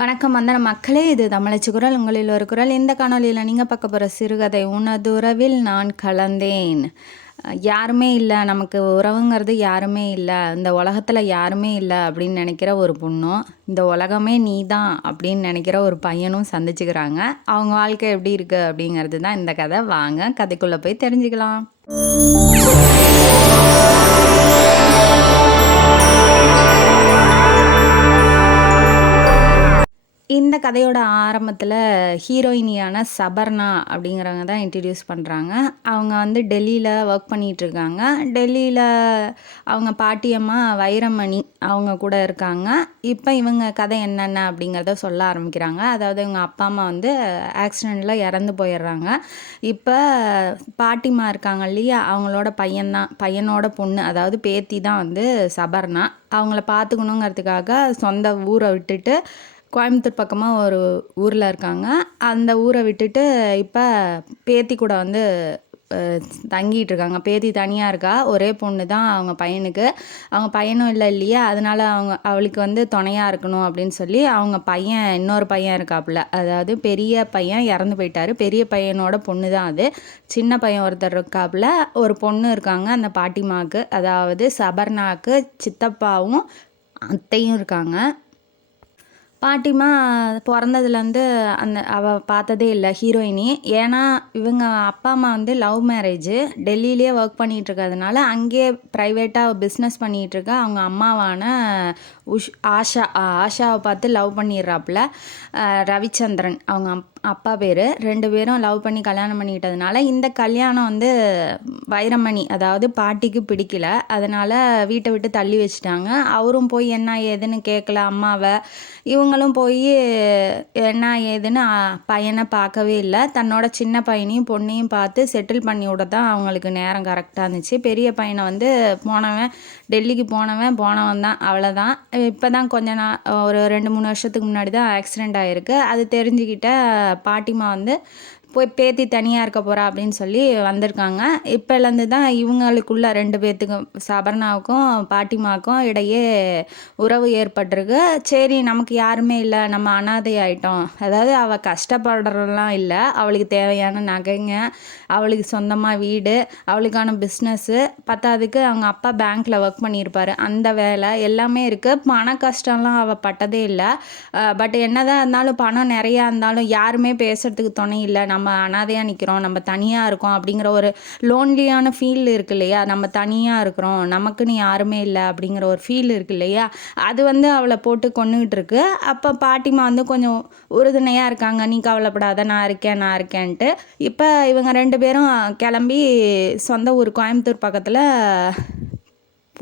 வணக்கம் வந்தன மக்களே, இது தமிழச்சி குரல். உங்களில் ஒரு குரல். இந்த காணொலியில் நீங்கள் பார்க்க போகிற சிறுகதை உனதுறவில் நான் கலந்தேன். யாருமே இல்லை, நமக்கு உறவுங்கிறது யாருமே இல்லை, இந்த உலகத்தில் யாருமே இல்லை அப்படின்னு நினைக்கிற ஒரு பொண்ணும், இந்த உலகமே நீ தான் அப்படின்னு நினைக்கிற ஒரு பையனும் சந்திச்சுக்கிறாங்க. அவங்க வாழ்க்கை எப்படி இருக்குது அப்படிங்கிறது தான் இந்த கதை. வாங்க கதைக்குள்ளே போய் தெரிஞ்சுக்கலாம். இந்த கதையோட ஆரம்பத்தில் ஹீரோயினியான சபர்ணா அப்படிங்கிறவங்க தான் இன்ட்ரடியூஸ் பண்ணுறாங்க. அவங்க வந்து டெல்லியில் ஒர்க் பண்ணிகிட்ருக்காங்க. டெல்லியில் அவங்க பாட்டியம்மா வைரமணி அவங்க கூட இருக்காங்க. இப்போ இவங்க கதை என்னென்ன அப்படிங்கிறத சொல்ல ஆரம்பிக்கிறாங்க. அதாவது இவங்க அப்பா அம்மா வந்து ஆக்சிடெண்ட்டில் இறந்து போயிடுறாங்க. இப்போ பாட்டிம்மா இருக்காங்க இல்லையா, அவங்களோட பையனோட பொண்ணு, அதாவது பேத்தி தான் வந்து சபர்ணா. அவங்கள பார்த்துக்கணுங்கிறதுக்காக சொந்த ஊரை விட்டுட்டு கோயம்புத்தூர் பக்கமாக ஒரு ஊரில் இருக்காங்க. அந்த ஊரை விட்டுட்டு இப்போ பேத்தி கூட வந்து தங்கிட்டு இருக்காங்க. பேத்தி தனியாக இருக்கா, ஒரே பொண்ணு தான் அவங்க பையனுக்கு. அவங்க பையனும் இல்லை இல்லையா, அதனால் அவளுக்கு வந்து துணையாக இருக்கணும் அப்படின்னு சொல்லி அவங்க இன்னொரு பையன் இருக்காப்புல, அதாவது பெரிய பையன் இறந்து போயிட்டாரு. பெரிய பையனோட பொண்ணு தான் அது. சின்ன பையன் ஒருத்தர் இருக்காப்புல, ஒரு பொண்ணு இருக்காங்க. அந்த பாட்டிமாவுக்கு, அதாவது சபர்ணாவுக்கு சித்தப்பாவும் அத்தையும் இருக்காங்க. பாட்டிமா பிறந்ததுலேருந்து அவள் பார்த்ததே இல்லை ஹீரோயினி. ஏன்னா இவங்க அப்பா அம்மா வந்து லவ் மேரேஜு, டெல்லியிலே ஒர்க் பண்ணிகிட்டு இருக்கிறதுனால அங்கேயே ப்ரைவேட்டாக பிஸ்னஸ் பண்ணிகிட்ருக்கா. அவங்க அம்மாவான ஆஷாவை பார்த்து லவ் பண்ணிடுறாப்புல. ரவிச்சந்திரன் அவங்க அப்பா பேர். 2 பேரும் லவ் பண்ணி கல்யாணம் பண்ணிக்கிட்டதுனால இந்த கல்யாணம் வந்து வைரமணி, அதாவது பாட்டிக்கு பிடிக்கல. அதனால் வீட்டை விட்டு தள்ளி வச்சுட்டாங்க. அவரும் போய் என்ன ஏதுன்னு கேட்கல அம்மாவை. இவங்களும் போய் என்ன ஏதுன்னு பையனை பார்க்கவே இல்லை. தன்னோட சின்ன பையனையும் பொண்ணையும் பார்த்து செட்டில் பண்ணி விட தான் அவங்களுக்கு நேரம் கரெக்டாக இருந்துச்சு. பெரிய பையனை வந்து டெல்லிக்கு போனவன் தான், அவ்வளோதான். இப்போ தான் ஒரு 2-3 வருஷத்துக்கு முன்னாடி தான் ஆக்சிடெண்ட் ஆகிருக்கு. அது தெரிஞ்சுக்கிட்ட பாட்டிமா வந்து போய் பேத்தி தனியாக இருக்க போகிறா அப்படின்னு சொல்லி வந்திருக்காங்க. இப்போலேருந்து தான் இவங்களுக்குள்ள 2 பேர்த்துக்கும், சபர்ணாவுக்கும் பாட்டிமாவுக்கும் இடையே உறவு ஏற்பட்டிருக்கு. சரி, நமக்கு யாருமே இல்லை, நம்ம அனாதை ஆகிட்டோம். அதாவது அவள் கஷ்டப்படுறலாம் இல்லை, அவளுக்கு தேவையான நகைங்க, அவளுக்கு சொந்தமாக வீடு, அவளுக்கான பிஸ்னஸ்ஸு, பத்தாவதுக்கு அவங்க அப்பா பேங்க்கில் ஒர்க் பண்ணியிருப்பார், அந்த வேலை எல்லாமே இருக்குது. பண கஷ்டம்லாம் அவள் பட்டதே இல்லை. பட் என்னதான் இருந்தாலும் பணம் நிறையா இருந்தாலும் யாருமே பேசுகிறதுக்கு துணை இல்லை. நம்ம அனாதையாக நிற்கிறோம், நம்ம தனியாக இருக்கோம் அப்படிங்கிற ஒரு லோன்லியான ஃபீல் இருக்கு இல்லையா, நம்ம தனியாக இருக்கிறோம், நமக்குன்னு யாருமே இல்லை அப்படிங்கிற ஒரு ஃபீல் இருக்கு இல்லையா, அது வந்து அவளை போட்டு கொண்டுகிட்டு இருக்கு. அப்போ பாட்டிமா வந்து கொஞ்சம் உறுதுணையாக இருக்காங்க. நீ கவலைப்படாத, நான் இருக்கேன்ட்டு. இப்போ இவங்க 2 பேரும் கிளம்பி சொந்த ஊர் கோயம்புத்தூர் பக்கத்தில்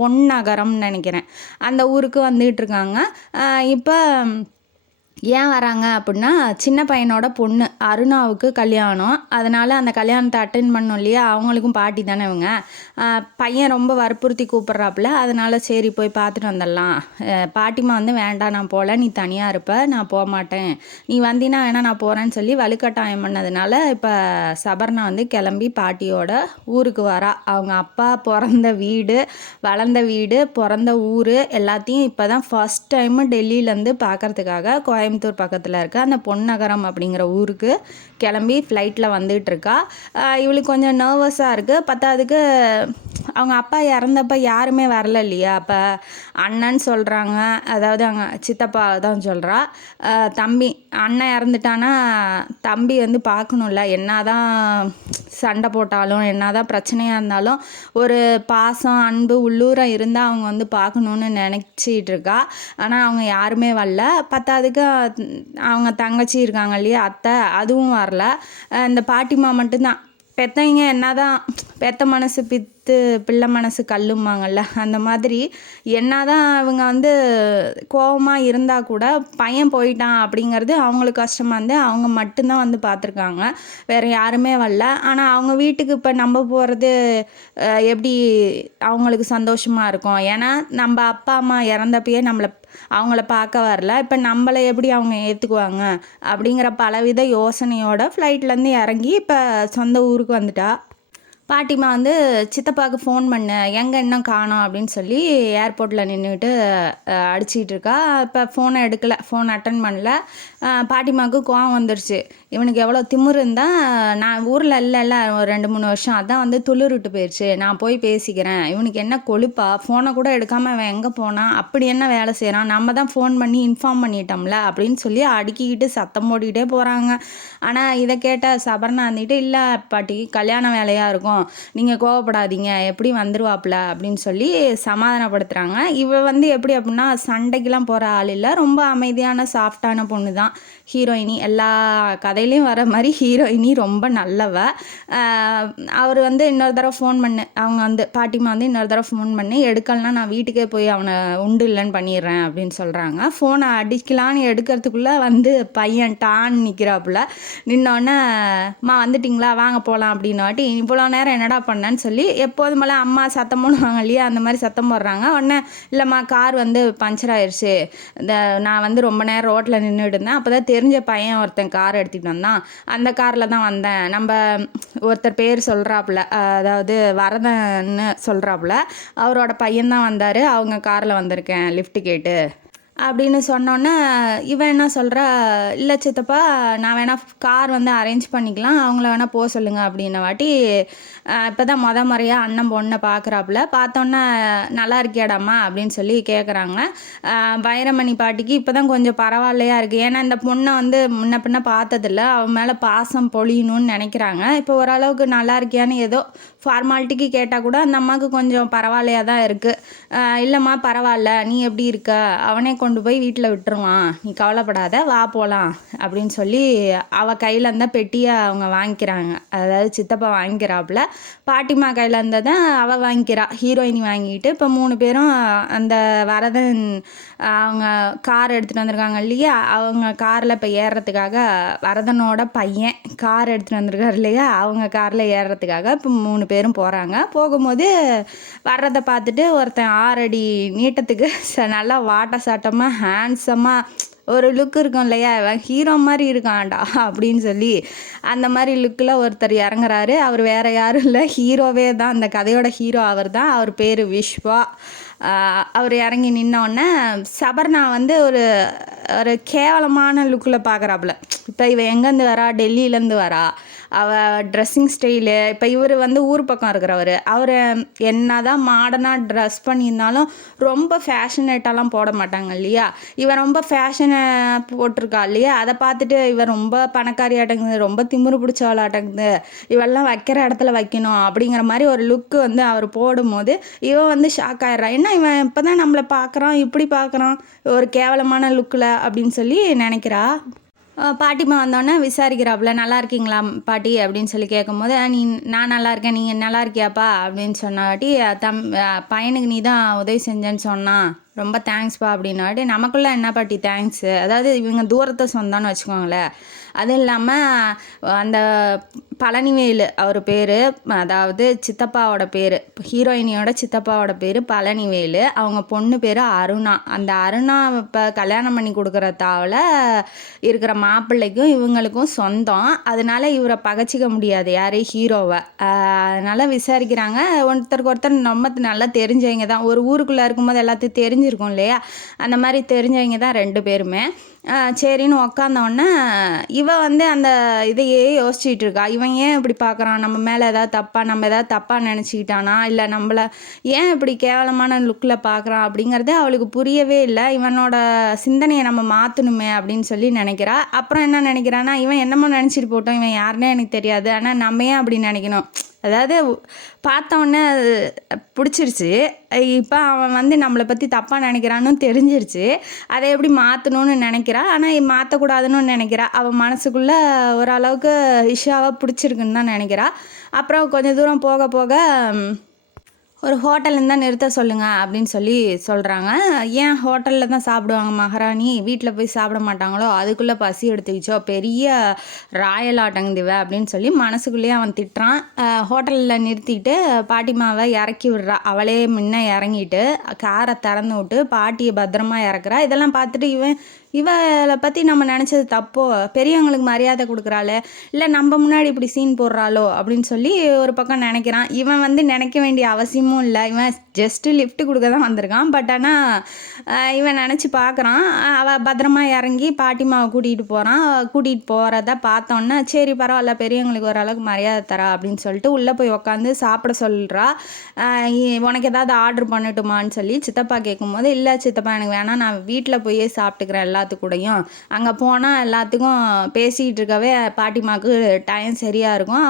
பொன்னகரம்னு நினைக்கிறேன், அந்த ஊருக்கு வந்துகிட்டு இருக்காங்க. இப்போ ஏன் வராங்க அப்படின்னா, சின்ன பையனோட பொண்ணு அருணாவுக்கு கல்யாணம். அதனால் அந்த கல்யாணத்தை அட்டென்ட் பண்ணோம் இல்லையா, அவங்களுக்கும் பாட்டி தானே இவங்க. பையன் ரொம்ப வற்புறுத்தி கூப்பிட்றாப்புல. அதனால் சரி போய் பார்த்துட்டு வந்துடலாம். பாட்டிமா வந்து வேண்டாம் நான் போகல, நீ தனியாக இருப்ப, நான் போக மாட்டேன், நீ வந்தினா வேணால் நான் போகிறேன்னு சொல்லி வலுக்கட்டாயம் பண்ணதுனால இப்போ சபர்ணா வந்து கிளம்பி பாட்டியோட ஊருக்கு வரா. அவங்க அப்பா பிறந்த வீடு, வளர்ந்த வீடு, பிறந்த ஊர் எல்லாத்தையும் இப்போ தான் ஃபஸ்ட் டைமு டெல்லியிலேருந்து பார்க்குறதுக்காக கோயம்புத்தூர் பக்கத்தில் இருக்க அந்த பொன்னகரம் அப்படிங்கிற ஊருக்கு கிளம்பி ஃப்ளைட்டில் வந்துகிட்டு இருக்கா. இவளுக்கு கொஞ்சம் நர்வஸாக இருக்குது. பத்தாவதுக்கு அவங்க அப்பா இறந்தப்ப யாருமே வரல இல்லையா. அப்போ அண்ணன்னு சொல்கிறாங்க, அதாவது அவங்க சித்தப்பா தான் சொல்கிறா. தம்பி அண்ணன் இறந்துட்டானா தம்பி வந்து பார்க்கணும்ல, என்ன தான் சண்டை போட்டாலும் என்ன தான் பிரச்சனையாக இருந்தாலும் ஒரு பாசம் அன்பு உள்ளூர இருந்தால் அவங்க வந்து பார்க்கணுன்னு நினச்சிட்டு இருக்கா. ஆனால் அவங்க யாருமே வரல. பத்தாவதுக்கு அவங்க தங்கச்சி இருக்காங்க இல்லையா, அத்தை, அதுவும் வரல. இந்த பாட்டிமா மட்டும்தான். பெத்தவங்க என்னதான் பெத்த மனசு பிள்ளை மனசு கல்லுமாங்கள்ல, அந்த மாதிரி என்னதான் இவங்க வந்து கோபமாக இருந்தால் கூட பையன் போயிட்டான் அப்படிங்கிறது அவங்களுக்கு கஷ்டமாக இருந்து அவங்க மட்டும்தான் வந்து பார்த்துருக்காங்க, வேறு யாருமே வரல. ஆனால் அவங்க வீட்டுக்கு இப்போ நம்ம போகிறது எப்படி அவங்களுக்கு சந்தோஷமாக இருக்கும். ஏன்னா நம்ம அப்பா அம்மா இறந்தப்பயே அவங்கள பார்க்க வரல, இப்போ நம்மளை எப்படி அவங்க ஏற்றுக்குவாங்க அப்படிங்கிற பலவித யோசனையோட ஃப்ளைட்லேருந்து இறங்கி இப்போ சொந்த ஊருக்கு வந்துட்டா. பாட்டிமா வந்து சித்தப்பாவுக்கு ஃபோன் பண்ணு எங்கே இன்னும் காணோம் அப்படின்னு சொல்லி ஏர்போர்ட்டில் நின்றுட்டு அடிச்சிக்கிட்டு இருக்கா. இப்போ ஃபோனை எடுக்கலை, ஃபோன் அட்டன் பண்ணல. பாட்டிமாவுக்கு கோவம் வந்துடுச்சு. இவனுக்கு எவ்வளோ திமிரு இருந்தால் நான் ஊரில் இல்லை ஒரு 2-3 வருஷம் அதான் வந்து துளிர்விட்டு போயிடுச்சு, நான் போய் பேசிக்கிறேன். இவனுக்கு என்ன கொழுப்பா, ஃபோனை கூட எடுக்காமல் அவன் எங்கே போனான், அப்படி என்ன வேலை செய்கிறான், நம்ம தான் ஃபோன் பண்ணி இன்ஃபார்ம் பண்ணிட்டோம்ல அப்படின்னு சொல்லி அடுக்கிக்கிட்டு சத்தம் போட்டுக்கிட்டே போகிறாங்க. ஆனால் இதை கேட்ட சபர்ணா இருந்துட்டு, இல்லை பாட்டி கல்யாண வேலையாக இருக்கும், நீங்கள் கோவப்படாதீங்க, எப்படி வந்துருவாப்புல அப்படின்னு சொல்லி சமாதானப்படுத்துகிறாங்க. இவ வந்து எப்படி அப்படின்னா சண்டைக்கெலாம் போகிற ஆள் இல்லை, ரொம்ப அமைதியான சாஃப்டான பொண்ணு தான். ஹீரோயினி எல்லா கதையிலையும் வர மாதிரி ஹீரோயினி ரொம்ப நல்லவ. அவர் வந்து இன்னொரு தடவை ஃபோன் பண்ணு, அவங்க வந்து பாட்டிமா வந்து இன்னொரு தடவை ஃபோன் பண்ணி எடுக்கலன்னா நான் வீட்டுக்கே போய் அவனை உண்டு இல்லைன்னு பண்ணிடுறேன் அப்படின்னு சொல்கிறாங்க. ஃபோனை அடிக்கலான்னு எடுக்கிறதுக்குள்ளே வந்து பையன் டான்னு நிற்கிறாப்புல. நின்னோடனே அம்மா வந்துட்டிங்களா வாங்க போகலாம் அப்படின்னாட்டி, இவ்வளோ நேரம் என்னடா பண்ணேன்னு சொல்லி எப்போதும் போல் அம்மா சத்தம் போடுவாங்க இல்லையா, அந்த மாதிரி சத்தம் போடுறாங்க. உடனே இல்லைம்மா கார் வந்து பஞ்சர் ஆயிடுச்சு, நான் வந்து ரொம்ப நேரம் ரோட்டில் நின்றுட்டு இருந்தேன், அப்போ தான் தெரிஞ்ச பையன் ஒருத்தன் கார் எடுத்துகிட்டு வந்தான், அந்த காரில் தான் வந்தேன். நம்ம ஒருத்தர் பேர் சொல்கிறாப்புல, அதாவது வரதன்னு சொல்கிறாப்புல, அவரோட பையன்தான் வந்தார், அவங்க காரில் வந்திருக்கேன் லிஃப்ட் கேட்டு அப்படின்னு சொன்னோன்னே இவன் என்ன சொல்கிறா, இல்லை சித்தப்பா நான் வேணால் கார் வந்து அரேஞ்ச் பண்ணிக்கலாம், அவங்கள வேணால் போக சொல்லுங்கள் அப்படின்ன வாட்டி. இப்போ தான் முறையாக அண்ணன் பொண்ணை பார்க்குறாப்புல. பார்த்தோன்னே நல்லா இருக்கியாடாம்மா அப்படின்னு சொல்லி கேட்குறாங்க. வைரமணி பாட்டிக்கு இப்போ தான் கொஞ்சம் பரவாயில்லையா இருக்குது, ஏன்னா இந்த பொண்ணை வந்து முன்ன பின்ன பார்த்ததில்ல, அவன் மேலே பாசம் பொழியணும்னு நினைக்கிறாங்க. இப்போ ஓரளவுக்கு நல்லா இருக்கியான்னு ஏதோ ஃபார்மாலிட்டிக்கு கேட்டால் கூட அந்த அம்மாவுக்கு கொஞ்சம் பரவாயில்லையாக தான் இருக்குது. இல்லைம்மா பரவாயில்ல, நீ எப்படி இருக்க, அவனே கொண்டு போய் வீட்டில் விட்டுருவான், நீ கவலைப்படாத வா போகலாம் அப்படின்னு சொல்லி அவள் கையில் இருந்தால் பெட்டியை அவங்க வாங்கிக்கிறாங்க. அதாவது சித்தப்பா வாங்கிக்கிறாப்புல, பாட்டிமா கையில் இருந்ததை அவள் வாங்கிக்கிறா, ஹீரோயினி வாங்கிட்டு. இப்போ 3 பேரும் அந்த வரதன் அவங்க கார் எடுத்துகிட்டு வந்திருக்காங்க இல்லையா, அவங்க காரில் இப்போ ஏறுறதுக்காக, வரதனோட பையன் கார் எடுத்துகிட்டு வந்திருக்காரு இல்லையா, அவங்க காரில் ஏறுறதுக்காக இப்போ 3 பேரும் போகிறாங்க. போகும்போது வர்றதை பார்த்துட்டு ஒருத்தன் 6 அடி நீட்டத்துக்கு நல்லா வாட்ட சாட்டமாக ஹேண்ட்ஸமாக ஒரு லுக் இருக்கும் இல்லையா, ஹீரோ மாதிரி இருக்கான்டா அப்படின்னு சொல்லி அந்த மாதிரி லுக்கில் ஒருத்தர் இறங்குறாரு. அவர் வேறு யாரும் இல்லை, ஹீரோவே தான், அந்த கதையோட ஹீரோ அவர் தான். அவர் பேர் விஸ்வா. அவர் இறங்கி நின்னோடனே சபர்ணா வந்து ஒரு ஒரு கேவலமான லுக்கில் பார்க்குறாப்புல. இப்போ இவன் எங்கேருந்து வரா, டெல்லியிலேருந்து வரா, அவள் ட்ரெஸ்ஸிங் ஸ்டைலு. இப்போ இவர் வந்து ஊர் பக்கம் இருக்கிறவர், அவர் என்ன தான் மாடர்னாக ட்ரெஸ் பண்ணியிருந்தாலும் ரொம்ப ஃபேஷனேட்டாலாம் போட மாட்டாங்க இல்லையா. இவன் ரொம்ப ஃபேஷனை போட்டிருக்கா இல்லையா, அதை பார்த்துட்டு இவன் ரொம்ப பணக்காரி ஆட்டங்குது, ரொம்ப திமிரு பிடிச்சவள் ஆட்டங்குது, இவெல்லாம் வைக்கிற இடத்துல வைக்கணும் அப்படிங்கிற மாதிரி ஒரு லுக்கு வந்து அவர் போடும்போது இவன் வந்து ஷாக் ஆயிடுறான். என்ன இவன் இப்போ தான் நம்மளை பார்க்குறான், இப்படி பார்க்குறான் ஒரு கேவலமான லுக்கில் அப்படின்னு சொல்லி நினைக்கிறா. பாட்டிமா வந்தோடனே விசாரிக்கிறாப்புல, நல்லா இருக்கீங்களா பாட்டி அப்படின்னு சொல்லி கேட்கும்போது, நான் நல்லா இருக்கேன், நீங்கள் நல்லா இருக்கியாப்பா அப்படின்னு சொன்னாட்டி, பையனுக்கு நீ தான் உதவி செஞ்சேன்னு சொன்னான், ரொம்ப தேங்க்ஸ்ப்பா அப்படின்னாட்டி, நமக்குள்ளே என்ன பாட்டி தேங்க்ஸு, அதாவது இவங்க தூரத்தை சொந்தம்னு வச்சுக்கோங்களேன். அதுவும் இல்லாமல் அந்த பழனிவேலு அவர் பேர், அதாவது சித்தப்பாவோட பேர், ஹீரோயினியோட சித்தப்பாவோட பேர் பழனிவேலு, அவங்க பொண்ணு பேர் அருணா. அந்த அருணா இப்போ கல்யாணம் பண்ணி கொடுக்குற தாவில் இருக்கிற மாப்பிள்ளைக்கும் இவங்களுக்கும் சொந்தம், அதனால இவரை பகச்சிக்க முடியாது யார், ஹீரோவை. அதனால் விசாரிக்கிறாங்க. ஒருத்தருக்கு ஒருத்தர் ரொம்ப நல்லா தெரிஞ்சவங்க தான், ஒரு ஊருக்குள்ளே இருக்கும்போது எல்லாத்தையும் தெரிஞ்சிருக்கும் இல்லையா, அந்த மாதிரி தெரிஞ்சவங்க தான் 2 பேருமே. சரின்னு உக்காந்தோடனே இவன் வந்து அந்த இதையே யோசிச்சுட்டு இருக்கா, இவன் ஏன் இப்படி பார்க்குறான், நம்ம மேலே நம்ம ஏதாவது தப்பாக நினச்சிக்கிட்டானா, இல்லை நம்மளை ஏன் இப்படி கேவலமான லுக்கில் பார்க்குறான் அப்படிங்கிறதே அவளுக்கு புரியவே இல்லை. இவனோட சிந்தனையை நம்ம மாற்றணுமே அப்படின்னு சொல்லி நினைக்கிறா. அப்புறம் என்ன நினைக்கிறான்னா, இவன் என்னமோ நினச்சிட்டு போட்டோம், இவன் யாருன்னே எனக்கு தெரியாது, ஆனால் நம்ம ஏன் அப்படி நினைக்கணும், அதாவது பார்த்தோன்னே பிடிச்சிருச்சு, இப்போ அவன் வந்து நம்மளை பற்றி தப்பாக நினைக்கிறான்னு தெரிஞ்சிருச்சு, அதை எப்படி மாற்றணும்னு நினைக்கிறா. ஆனால் மாற்றக்கூடாதுன்னு நினைக்கிறா. அவன் மனசுக்குள்ளே ஓரளவுக்கு இஷாவை பிடிச்சிருக்குன்னு தான் நினைக்கிறா. அப்புறம் கொஞ்சம் தூரம் போக போக ஒரு ஹோட்டலில் தான் நிறுத்த சொல்லுங்கள் அப்படின்னு சொல்லி சொல்கிறாங்க. ஏன் ஹோட்டலில் தான் சாப்பிடுவாங்க மகாராணி, வீட்டில் போய் சாப்பிட மாட்டாங்களோ, அதுக்குள்ளே பசி எடுத்துக்கிச்சோ, பெரிய ராயல் ஆட்டங்குதுவ அப்படின்னு சொல்லி மனசுக்குள்ளேயே அவன் திட்டுறான். ஹோட்டலில் நிறுத்திட்டு பாட்டிமாவை இறக்கி விடுறா, அவளே முன்ன இறங்கிட்டு காரை திறந்து விட்டு பாட்டியை பத்திரமா இறக்குறா. இதெல்லாம் பார்த்துட்டு இவன் இவளை பற்றி நம்ம நினச்சது தப்போ, பெரியவங்களுக்கு மரியாதை கொடுக்குறாளே, இல்லை நம்ம முன்னாடி இப்படி சீன் போடுறாளோ அப்படின்னு சொல்லி ஒரு பக்கம் நினைக்கிறான். இவன் வந்து நினைக்க வேண்டிய அவசியமும் இல்லை, இவன் ஜஸ்ட்டு லிஃப்ட் கொடுக்க தான் வந்திருக்கான். பட் ஆனால் இவன் நினச்சி பார்க்குறான். அவள் பத்திரமா இறங்கி பாட்டிமாவை கூட்டிகிட்டு போகிறத பார்த்தோன்னே சரி பரவாயில்ல, பெரியவங்களுக்கு ஓரளவுக்கு மரியாதை தரா அப்படின்னு சொல்லிட்டு உள்ளே போய் உட்காந்து சாப்பிட சொல்கிறா. உனக்கு ஏதாவது ஆர்டர் பண்ணட்டுமான்னு சொல்லி சித்தப்பா கேட்கும்போது, இல்லை சித்தப்பா எனக்கு வேணாம், நான் வீட்டில் போய் சாப்பிட்டுக்கிறேன் எல்லாத்துக்கூடையும். அங்கே போனால் எல்லாத்துக்கும் பேசிகிட்டு இருக்கவே பாட்டிமாவுக்கு டைம் சரியாக இருக்கும்.